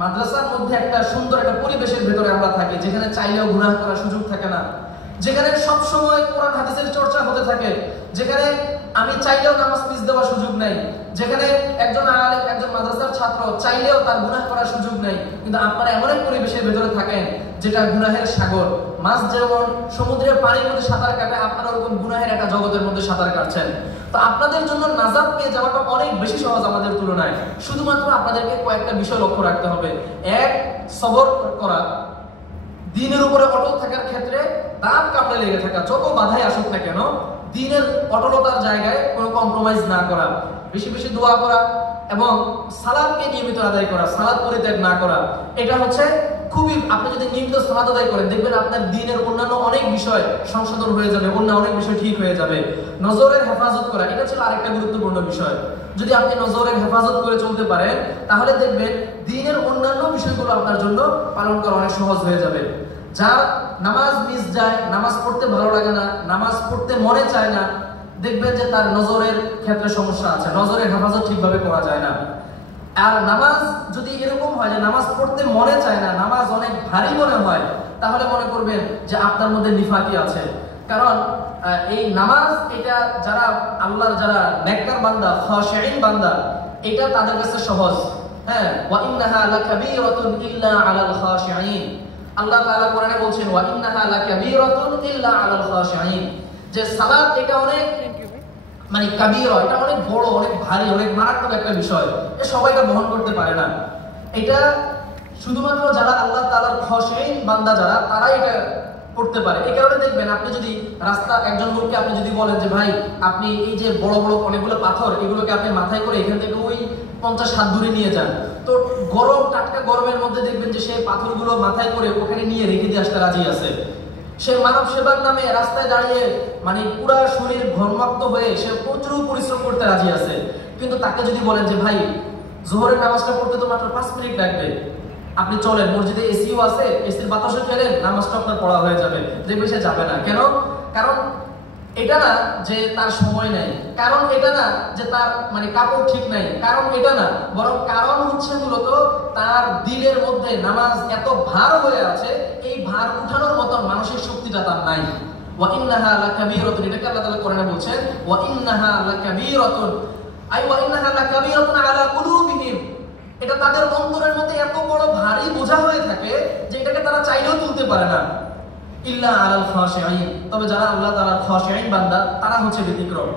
মাদ্রাসার মধ্যে একটা সুন্দর একটা পরিবেশের ভেতরে আমরা থাকি, যেখানে চাইলেও গুনাহ করার সুযোগ থাকে না, যেখানে সব সময় কোরআন হাদিসের চর্চা হতে থাকে, যেখানে আমি চাইলেও নামাজ মিস দেওয়ার সুযোগ নাই, যেখানে একজন আলেম, একজন মাদ্রাসার ছাত্র চাইলেও তার গুনাহ করার সুযোগ নাই। কিন্তু আপনারা এমন এক পরিবেশের ভেতরে থাকেন যেটা গুনাহের সাগর। মাছ যেমন সমুদ্রের পানির মধ্যে সাঁতার কাটে, আপনারা ওরকম গুনাহের একটা জগতের মধ্যে সাঁতার কাটছেন। তো আপনাদের জন্য নাজাত পেয়ে যাওয়াটা অনেক বেশি সহজ আমাদের তুলনায়। শুধুমাত্র আপনাদেরকে কয়েকটা বিষয় লক্ষ্য রাখতে হবে। এক, সবর করা, দ্বীনের উপরে অটল থাকার ক্ষেত্রে দাঁত কামড়ে লেগে থাকা, যত বাধাই আসুক না কেন দ্বীনের অটলতার জায়গায় কোনো কম্প্রোমাইজ না করা, বেশি বেশি দোয়া করা এবং সালাতকে নিয়মিত আদায় করা, সালাত পরিত্যাগ না করা। এটা হচ্ছে খুবই, আপনি যদি নিয়মিত সালাত আদায় করেন দেখবেন আপনার দ্বীনের অন্যান্য অনেক বিষয় সংশোধন হয়ে যাবে, অন্য অনেক বিষয় ঠিক হয়ে যাবে। নজরের হেফাজত করা, এটা ছিল আরেকটা গুরুত্বপূর্ণ বিষয়। যদি আপনি নজরের হেফাজত করে চলতে পারেন তাহলে দেখবেন দ্বীনের অন্যান্য বিষয়গুলো আপনার জন্য পালন করা অনেক সহজ হয়ে যাবে। যার নামাজ মিস যায়, নামাজ পড়তে ভালো লাগে না, নামাজ পড়তে মনে চায় না, দেখবেন যে তার নজরের ক্ষেত্রে সমস্যা আছে, নজরের হেফাজত ঠিকভাবে করা যায় না। আর নামাজ যদি এরকম হয় যে নামাজ পড়তে মনে চায় না, নামাজ অনেক ভারী মনে হয়, তাহলে মনে করবেন যে আপনার মধ্যে নিফাকি আছে। কারণ এই নামাজ, এটা যারা আল্লাহর যারা নেককার বান্দা, খাশিঈন বান্দা, এটা তাদের কাছে সহজ। হ্যাঁ, ওয়া ইন্নাহা লাকাবীরাতুন ইল্লা আলাল খাশিঈন। আল্লাহ তাআলা কোরআনে বলছেন, ওয়া ইন্নাহা লাকাবীরাতুন ইল্লা আলাল খাশিঈন, যে সালাত এটা অনেক মানে কাবীরা, এটা অনেক বড়, অনেক ভারী, অনেক মারাত্মক একটা বিষয়। এ সবাই এটা বহন করতে পারে না। এটা শুধুমাত্র যারা আল্লাহ তাআলার খাশিঈন বান্দা যারা, তারাই এটা করতে পারে। এই কারণে দেখবেন আপনি যদি রাস্তা একজন লোককে আপনি যদি বলেন যে ভাই আপনি এই যে বড় বড় অনেকগুলো পাথর, এগুলোকে আপনি মাথায় করে এখান থেকে ওই 50 হাত দূরে নিয়ে যান, তো গরম, টাটকা গরমের মধ্যে দেখবেন যে সেই পাথরগুলো মাথায় করে ওখানে নিয়ে রেখে দিয়ে আসতে রাজি আছে। সে মানব সেবার নামে রাস্তায় দাঁড়িয়ে মানে পুরা শরীর ঘর্মাক্ত হয়ে সে প্রচুর পরিশ্রম করতে রাজি আছে। কিন্তু তাকে যদি বলেন যে ভাই জোহরের নামাজটা পড়তে তো মাত্র 5 মিনিট লাগবে, আপনি চলেন, মসজিদে এসিও আছে, এসির বাতাসে খেলেন, নামাজটা আপনার পড়া হয়ে যাবে, দেখবে সে যাবে না। কেন? কারণ এটা না যে তার সময় নাই, কারণ এটা না যে তার মানে কাপড় ঠিক নাই, কারণ এটা না, বরং কারণ হচ্ছে মূলত তার দিলের মধ্যে নামাজ এত ভার হয়ে আছে, এই ভার উঠানোর মতো মানসিক শক্তিটা তার নাই। ওয়া ইন্নাহা লাকাবীরাতুন, এটাকে আল্লাহ তাআলা কোরআনে বলছেন, ওয়া ইন্নাহা লাকাবীরাতুন, আই ওয়া ইন্নাহা লাকাবীরাতুন আলা কুলুবিহিম, এটা তাদের অন্তরের মধ্যে এত বড় ভারী বোঝা হয়ে থাকে যে এটাকে তারা চাইলেও তুলতে পারে না। ইল্লা আলাল খাশিঈন, তবে যারা আল্লাহ তাআলার খাশিঈন বান্দা তারা হচ্ছে ব্যতিক্রম।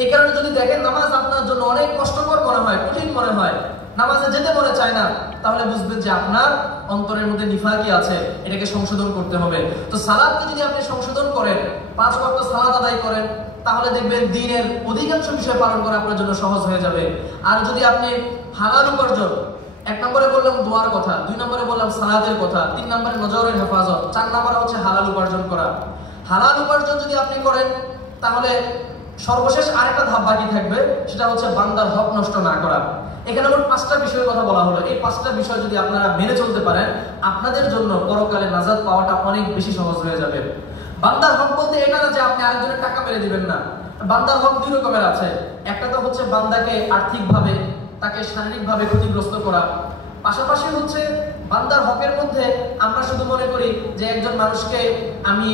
এই কারণে যদি দেখেন নামাজ আপনার জন্য অনেক কষ্টকর মনে হয়, কঠিন মনে হয়, নামাজে যেতে মনে চায় না, তাহলে বুঝবেন যে আপনার অন্তরের মধ্যে নিফাকি আছে, এটাকে সংশোধন করতে হবে। তো সালাতকে যদি আপনি সংশোধন করেন, 5 ওয়াক্ত সালাত আদায় করেন, তাহলে দেখবেন দ্বীনের অধিকাংশ বিষয় পালন করা আপনার জন্য সহজ হয়ে যাবে। আর যদি আপনি হালাল উপার্জন, 1 নম্বরে বললাম দোয়ার কথা, 2 নম্বরে বললাম সালাতের কথা, 3 নম্বরে নজরের হেফাজত, 4 নম্বরে হচ্ছে হালাল উপার্জন করা। হালাল উপার্জন যদি আপনি করেন তাহলে সর্বশেষ আরেকটা ধাপ বাকি থাকবে, সেটা হচ্ছে বান্দার হক নষ্ট না করা। এখানে মোট 5টা বিষয়ের কথা বলা হলো। এই 5টা বিষয় যদি আপনারা মেনে চলতে পারেন, আপনাদের জন্য পরকালে নাজাত পাওয়াটা অনেক বেশি সহজ হয়ে যাবে। বান্দার হক বলতে এটা না যে আপনি আরেকজনের টাকা মেরে দিবেন না, বান্দার হক দুই রকমের আছে। একটা তো হচ্ছে বান্দাকে আর্থিকভাবে, তাকে শারীরিকভাবে ক্ষতিগ্রস্ত করা। পাশাপাশি হচ্ছে বান্দার হকের মধ্যে আমরা শুধু মনে করি যে একজন মানুষকে আমি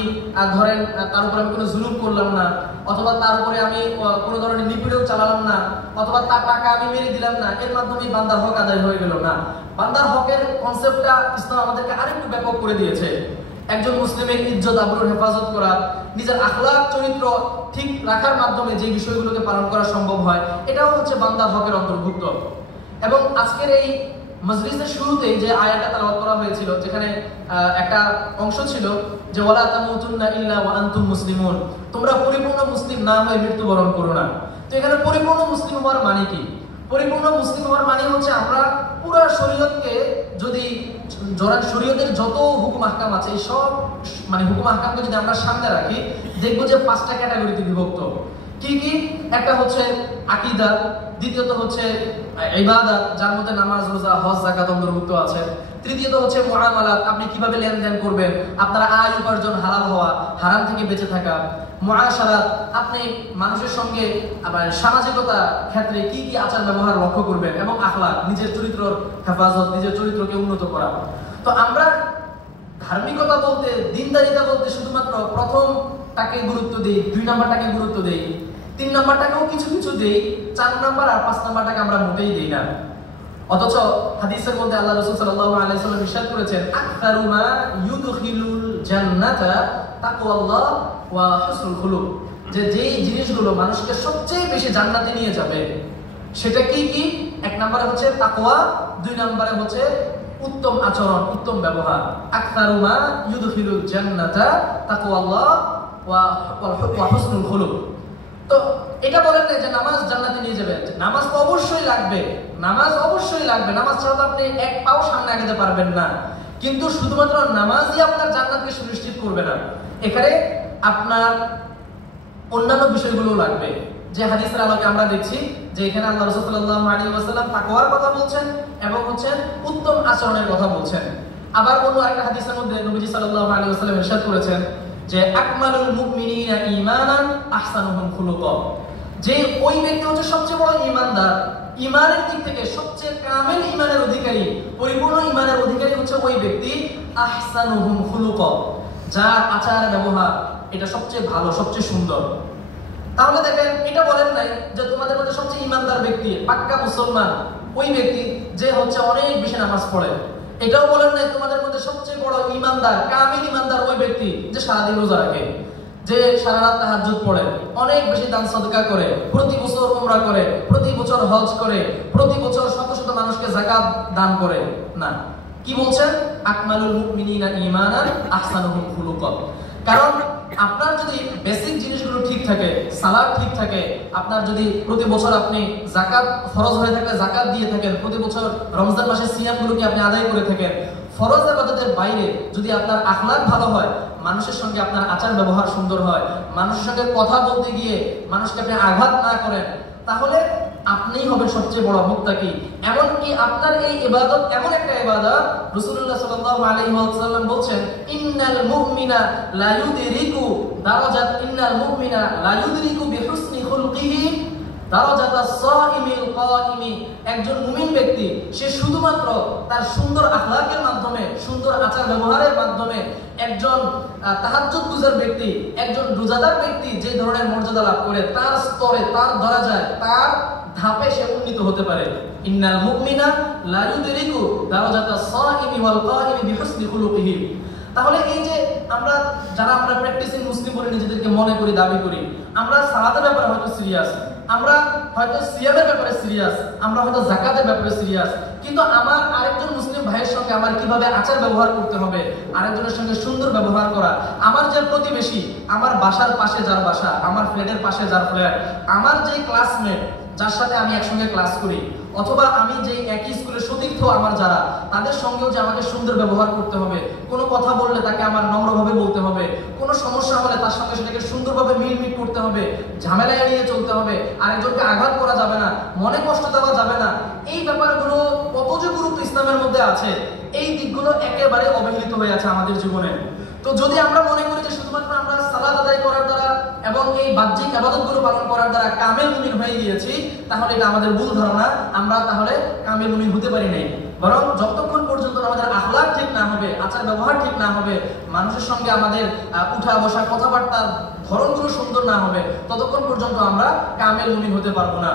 ধরেন তার উপরে আমি কোনো জুলুম করলাম না, অথবা তার উপরে আমি কোনো ধরনের নিপীড়ন চালালাম না, অথবা তার টাকা আমি মেরে দিলাম না, এর মাধ্যমে বান্দার হক আদায় হয়ে গেল না। বান্দার হকের কনসেপ্টটা ইসলাম আমাদেরকে আরেকটু ব্যাপক করে দিয়েছে। একজন মুসলিমের ইজ্জত আবরুর হেফাজত করা, নিজের আখলাক চরিত্র ঠিক রাখার মাধ্যমে যে বিষয়গুলোকে পালন করা সম্ভব হয়, এটাও হচ্ছে বান্দার হকের অন্তর্ভুক্ত। এবং আজকের এই মজলিসের শুরুতেই যে আয়াতটা তেলাওয়াত করা হয়েছিল, যেখানে একটা অংশ ছিল যে ওয়ালা তামুতুন্না ইল্লা ওয়া আনতুম মুসলিমুন, তোমরা পরিপূর্ণ মুসলিম না হয়ে মৃত্যুবরণ করো না। তো এখানে পরিপূর্ণ মুসলিম হওয়ার মানে কি? পরিপূর্ণ মুসলিম হওয়ার মানে হচ্ছে আমরা পুরো শরীয়তকে, যদি শরীয়তের যত হুকুম আহকাম আছে এই সব মানে হুকুম আহকামকে যদি আমরা সামনে রাখি, দেখবো যে 5টা ক্যাটাগরিতে বিভক্ত। কি কি? একটা হচ্ছে আকীদা, দ্বিতীয়ত হচ্ছে ইবাদত, যার মধ্যে নামাজ, রোজা, হজ, যাকাত অন্তর্ভুক্ত আছে। তৃতীয়ত হচ্ছে মুআমালাত, আপনি কিভাবে লেনদেন করবেন, আপনার আয় উপার্জন হালাল হওয়া, হারাম থেকে বেঁচে থাকা। মুআশারাত, আপনি মানুষের সঙ্গে আবার সামাজিকতা ক্ষেত্রে কি কি আচার ব্যবহার লক্ষ্য করবেন, এবং আখলাক, নিজের চরিত্রের হেফাজত, নিজের চরিত্রকে উন্নত করা। তো আমরা ধার্মিকতা বলতে, দিনদারিতা বলতে শুধুমাত্র প্রথমটাকে গুরুত্ব দিই, 2 নাম্বারটাকে গুরুত্ব দিই, 3 নাম্বারটাকেও কিছু কিছু দেই, 4 নাম্বার আর 5 নাম্বারটাকে আমরা মোটেই দেই না। অথচ হাদিসের মধ্যে আল্লাহ রাসূল সাল্লাল্লাহু আলাইহি ওয়াসাল্লাম ইরশাদ করেছেন, আকসারু মা ইউদখিলুল জান্নাতা তাকওয়াল্লাহ ওয়া হুসনুল খুলুক, যে যেই জিনিসগুলো মানুষকে সবচেয়ে বেশি জান্নাতে নিয়ে যাবে সেটা কি কি? 1 নম্বরে হচ্ছে তাকওয়া, 2 নম্বরে হচ্ছে উত্তম আচরণ, উত্তম ব্যবহার। আকসারু মা ইউদখিলুল জান্নাতা তাকওয়াল্লাহ ওয়া হুসনুল খুলুক। তো এটা বলেন না যে নামাজ জান্নাতে নিয়ে যাবে। নামাজ তো অবশ্যই লাগবে, নামাজ অবশ্যই লাগবে, নামাজ ছাড়া তো আপনি এক পাও সামনে আগাতে পারবেন না। কিন্তু শুধুমাত্র নামাজই আপনার জান্নাতকে সুনিশ্চিত করবে না, এখানে আপনার অন্যান্য বিষয়গুলো লাগবে। যে হাদিসের আলোকে আমরা দেখছি যে এখানে আল্লাহ রাসূল সাল্লাল্লাহু আলাইহি ওয়াসাল্লাম তাকওয়ার কথা বলছেন এবং হচ্ছে উত্তম আচরণের কথা বলছেন। আবার অন্য আরেকটা হাদিসের মধ্যে নবীজি সাল্লাল্লাহু আলাইহি ওয়াসাল্লাম ইরশাদ করেছেন যে আকমালুল মুমিনিনা ঈমানান আহসানুহুম খুলুকা, যে ওই ব্যক্তি হচ্ছে সবচেয়ে বড় ঈমানদার, ঈমানের দিক থেকে সবচেয়ে কামিল ঈমানের অধিকারী, পরিপূর্ণ ঈমানের অধিকারী হচ্ছে ওই ব্যক্তি আহসানুহুম খুলুকা, যার আচার ব্যবহার এটা সবচেয়ে ভালো, সবচেয়ে সুন্দর। তাহলে দেখেন, এটা বলেন নাই যে তোমাদের মধ্যে সবচেয়ে ঈমানদার ব্যক্তি, পাক্কা মুসলমান ওই ব্যক্তি যে হচ্ছে অনেক বেশি নামাজ পড়ে। এটাও বলেন নাই তোমাদের মধ্যে সবচেয়ে বড় ঈমানদার, কামিল ঈমানদার ওই ব্যক্তি যে সারাদিন রোজা রাখে, যে সারা রাত তাহাজ্জুদ পড়ে, অনেক বেশি দান সদকা করে, প্রতি বছর উমরা করে, প্রতি বছর হজ করে, প্রতি বছর শত শত মানুষকে যাকাত দান করে। না, কি বলছেন? আকমালুল মুমিনিনা ঈমানান আহসানুহুম খুলুকা। কারণ আপনার যদি বেসিক জিনিসগুলো ঠিক থাকে, সালাত ঠিক থাকে, আপনার যদি প্রতি বছর আপনি যাকাত ফরজ হয়ে থাকলে যাকাত দিয়ে থাকেন, প্রতি বছর রমজান মাসের সিয়ামগুলোকে আপনি আদায় করে থাকেন, ফরজ ইবাদতের বাইরে যদি আপনার আখলাক ভালো হয়, মানুষের সঙ্গে আপনার আচার ব্যবহার সুন্দর হয়, মানুষের সঙ্গে কথা বলতে গিয়ে মানুষকে আপনি আঘাত না করেন, তাহলে আপনিই হবেন সবচেয়ে বড় মুত্তাকি। এমনকি আপনার এই ইবাদত এমন একটা ইবাদত, রাসূলুল্লাহ সাল্লাল্লাহু আলাইহি ওয়াসাল্লাম বলছেন, ইন্নাল মুমিনা লা ইউদরিকু দারাজাত ইন্নাল মুমিনা লা ইউদরিকু বিহুসনি খুলকিহি দারাজাতাস সাইমিল কাইমি। একজন মুমিন ব্যক্তি সে শুধুমাত্র তার সুন্দর আখলাকের মাধ্যমে, সুন্দর আচার ব্যবহারের মাধ্যমে একজন তাহাজ্জুদগুজার ব্যক্তি, একজন রোজাদার ব্যক্তি যে ধরনের মর্যাদা লাভ করে, তার স্তরে, তার দরাজায়, তার ধাপে সে উন্নীত হতে পারে। ইন্নাল মুমিনা লা ইউদরিকু দারাজাতাস সাইমি ওয়াল কাইমি বিহুসনি খুলুকিহি। তাহলে এই যে আমরা যারা আমরা প্র্যাকটিসিং মুসলিম বলে নিজেদেরকে মনে করি, দাবি করি, আমরা সালাতের ব্যাপারে হয়তো সিরিয়াস, আমরা হয়তো সিয়ামের ব্যাপারে সিরিয়াস, আমরা হয়তো যাকাতের ব্যাপারে সিরিয়াস, কিন্তু আমার আরেকজন মুসলিম ভাইয়ের সঙ্গে আমার কিভাবে আচার ব্যবহার করতে হবে, আরেকজনের সঙ্গে সুন্দর ব্যবহার করা, আমার যে প্রতিবেশী, আমার বাসার পাশে যার বাসা, আমার ফ্ল্যাটের পাশে যার ফ্ল্যাট, আমার যে ক্লাসমেট যার সাথে আমি একসঙ্গে ক্লাস করি, অথবা আমি যে একই স্কুলের সতীর্থ আমার যারা, তাদের সঙ্গেও যে আমাকে সুন্দর ব্যবহার করতে হবে, কোনো কথা বললে তাকে আমার নম্রভাবে বলতে হবে, কোনো সমস্যা হলে তার সঙ্গে সেটাকে সুন্দরভাবে মিলমিট করতে হবে, ঝামেলা এড়িয়ে চলতে হবে, আরেকজনকে আঘাত করা যাবে না, মনে কষ্ট দেওয়া যাবে না। এই ব্যাপারগুলো কত যে গুরুত্ব ইসলামের মধ্যে আছে, এই দিকগুলো একেবারে অবহেলিত হয়ে আছে আমাদের জীবনে। তো যদি আমরা মনে করি যে শুধুমাত্র আমরা সালাত আদায় করার দ্বারা এবং এই বাহ্যিক ইবাদতগুলো পালন করার দ্বারা কামেল মুমিন হয়ে গিয়েছি, তাহলে এটা আমাদের ভুল ধারণা। আমরা তাহলে কামেল মুমিন হতে পারি নাই। বরং যতক্ষণ পর্যন্ত আমাদের আখলাক ঠিক না হবে, আচার ব্যবহার ঠিক না হবে, মানুষের সঙ্গে আমাদের উঠা বসা কথাবার্তার ধরনগুলো সুন্দর না হবে, ততক্ষণ পর্যন্ত আমরা কামেল মুমিন হতে পারবো না।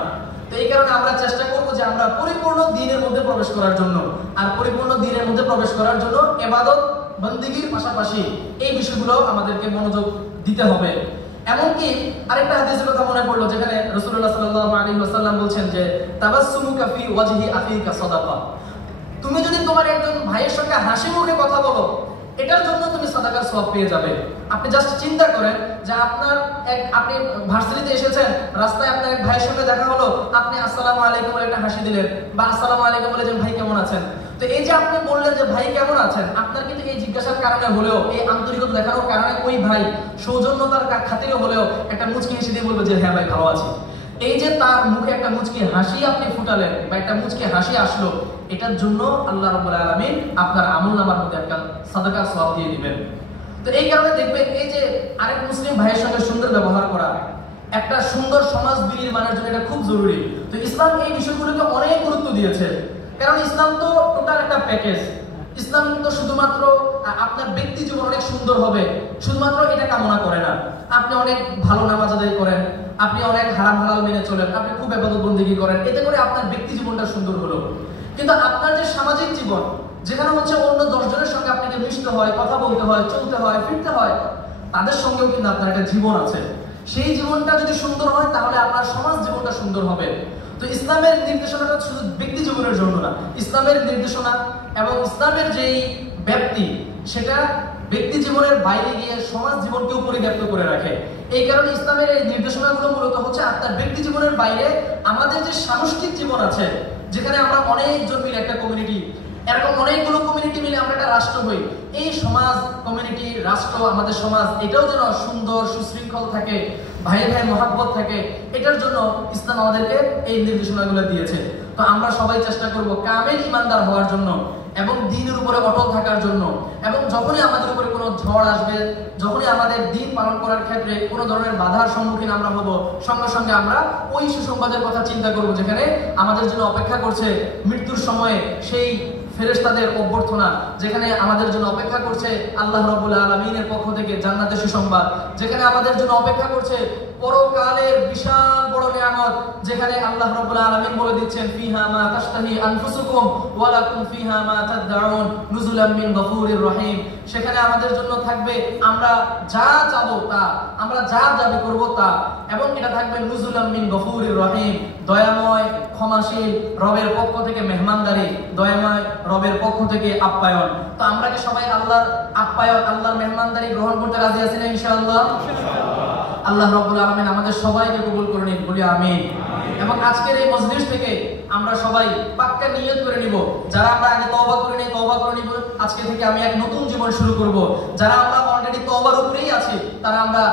তো এই কারণে আমরা চেষ্টা করবো যে আমরা পরিপূর্ণ দ্বীনের মধ্যে প্রবেশ করার জন্য, আর পরিপূর্ণ দ্বীনের মধ্যে প্রবেশ করার জন্য ইবাদত বন্দেগীর পাশাপাশি এই বিষয়গুলো আমাদেরকে মনোযোগ দিতে হবে। এমনকি আরেকটা হাদিসের কথা মনে পড়লো, যেখানে রাসূলুল্লাহ সাল্লাল্লাহু আলাইহি ওয়াসাল্লাম বলছেন যে তাবাসসুমুকা ফি ওয়াজহি আখিকা সাদাকা। তুমি যদি তোমার একজন ভাইয়ের সঙ্গে হাসি মুখে কথা বলো, এটার জন্য তুমি সাদাকার সওয়াব পেয়ে যাবে। আপনি জাস্ট চিন্তা করেন যে আপনি ভার্সিটিতে এসেছেন, রাস্তায় আপনার এক ভাইয়ের সঙ্গে দেখা হলো, আপনি আসসালামু আলাইকুম বলে একটা হাসি দিলেন, বা আসসালামু আলাইকুম বলে যে ভাই কেমন আছেন। তো এই যে আপনি বললেন যে ভাই কেমন আছেন, আপনার কিন্তু এই জিজ্ঞাসার কারণে হলেও, এই আন্তরিকতা দেখানোর কারণে ওই ভাই সৌজন্যতার খাতিরে হলেও একটা মুচকি হেসে দিয়ে বলবে যে হ্যাঁ ভাই ভালো আছি। এই যে তার মুখে একটা মুচকি হাসি আপনি ফুটালেন বা একটা মুচকি হাসি আসলো, এটার জন্য আল্লাহ রাব্বুল আলামিন আপনার আমলনামার মধ্যে একটা সাদাকার সওয়াব দিয়ে দিবেন। তো এই কারণে দেখবেন এই যে আরেক মুসলিম ভাইয়ের সঙ্গে সুন্দর ব্যবহার করা, একটা সুন্দর সমাজ বিনির্মাণের জন্য এটা খুব জরুরি। তো ইসলাম এই বিষয়গুলোকে অনেক গুরুত্ব দিয়েছে, কারণ ইসলাম তো টোটাল একটা প্যাকেজ। ইসলাম তো শুধুমাত্র আপনার ব্যক্তি জীবন অনেক সুন্দর হবে শুধুমাত্র এটা কামনা করে না। আপনি অনেক ভালো নামাজ আদায় করেন, আপনি অনেক হারাম হালাল মেনে চলেন, আপনি খুব ইবাদত বন্দেগী করেন, এতে করে আপনার ব্যক্তি জীবনটা সুন্দর হলো। কিন্তু আপনার যে সামাজিক জীবন, যেখানে হচ্ছে অন্য 10 জনের সঙ্গে আপনাকে মিশতে হয়, কথা বলতে হয়, চলতে হয়, ফিরতে হয়, তাদের সঙ্গেও কিন্তু আপনার একটা জীবন আছে। সেই জীবনটা যদি সুন্দর হয় তাহলে আপনার সমাজ জীবনটা সুন্দর হবে। তো ইসলামের নির্দেশনাটা শুধু ব্যক্তি জীবনের জন্য না, ইসলামের নির্দেশনা এবং ইসলামের যেই ব্যাপ্তি সেটা ব্যক্তি জীবনের বাইরে গিয়ে সমাজ জীবনকেও পরিব্যাপ্ত করে রাখে। এই কারণে ইসলামের এই নির্দেশনাগুলো মূলত হচ্ছে আপনার ব্যক্তি জীবনের বাইরে আমাদের যে সামষ্টিক জীবন আছে, যেখানে আমরা অনেকজন মিলে একটা কমিউনিটি, এরকম অনেকগুলো কমিউনিটি মিলে আমরা একটা রাষ্ট্র হই। এই সমাজ, কমিউনিটি, রাষ্ট্র, আমাদের সমাজ এটাও যেন সুন্দর সুশৃঙ্খল থাকে, ভাই ভাই মহাব্বত থাকে, এটার জন্য ইসলাম আমাদেরকে এই নির্দেশনাগুলো দিয়েছে। তো আমরা সবাই চেষ্টা করব কামেল ইমানদার হওয়ার জন্য এবং দ্বীনের উপরে অটল থাকার জন্য। এবং যখনই আমাদের উপরে কোনো ঝড় আসবে, যখনই আমাদের দ্বীন পালন করার ক্ষেত্রে কোনো ধরনের বাধার সম্মুখীন আমরা হব, সঙ্গে সঙ্গে আমরা ওই সুসংবাদের কথা চিন্তা করব, যেখানে আমাদের জন্য অপেক্ষা করছে মৃত্যুর সময়ে সেই ফেরেশতাদের অভ্যর্থনা, যেখানে আমাদের জন্য অপেক্ষা করছে আল্লাহ রাব্বুল আলামিনের পক্ষ থেকে জান্নাতের সুসংবাদ, যেখানে আমাদের জন্য অপেক্ষা করছে পরকালের বিশাল বড় নিয়ামত, যেখানে আল্লাহ রাব্বুল আলামিন বলে দিচ্ছেন ফিহা মা তাশতাহি আনফুসুকুম ওয়া লাকুম ফিহা মা তাদউন নুজুলাম মিন গফুরির রহিম। সেখানে আমাদের জন্য থাকবে আমরা যা চাবো তা, আমরা যা দাবি করব তা, এবং এটা থাকবে নুজুলাম মিন গফুরির রহিম, দয়াময় ক্ষমাশীল রবের পক্ষ থেকে মেহমানদারি, দয়াময় রবের পক্ষ থেকে আপ্যায়ন। তো আমরা কি সবাই আল্লাহর আপ্যায়ন, আল্লাহর মেহমানদারি গ্রহণ করতে রাজি আছি না ইনশাআল্লাহ? আল্লাহ রাব্বুল আলামিন আমাদের সবাইকে কবুল করে নিন, বলি আমিন। এবং আজকের এই মজলিস থেকে আমরা সবাই পাক্কা নিয়ত করে নিব, যারা আমরা আগে তওবা করে নেই তওবা করে নিব, আজকে থেকে আমি এক নতুন জীবন শুরু করব। যারা আমরা অলরেডি তওবার উপরেই আছি তারা আমরা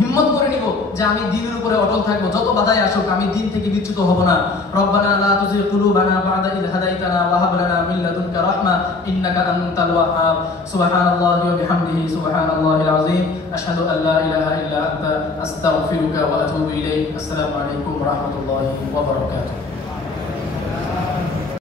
হিম্মত করে নিব যে আমি দ্বীনের উপরে অটল থাকবো, যত বাধাই আসুক আমি দ্বীন থেকে বিচ্যুত হব না। রব্বানা লা তুযিগ কুলুবানা বা'দা ইয হাদাইতানা ওয়া হাব লানা মিন লাদুনকা রাহমা ইন্নাকা আনতাল ওয়াহ্হাব। সুবহানাল্লাহি ওয়া বিহামদিহি সুবহানাল্লাহিল আযীম। আশহাদু আল লা ইলাহা ইল্লা আনতা আস্তাগফিরুকা ওয়া আতুবু ইলাইক। আসসালামু আলাইকুম ওয়া রাহমাতুল্লাহি ওয়া বারাকাতুহু।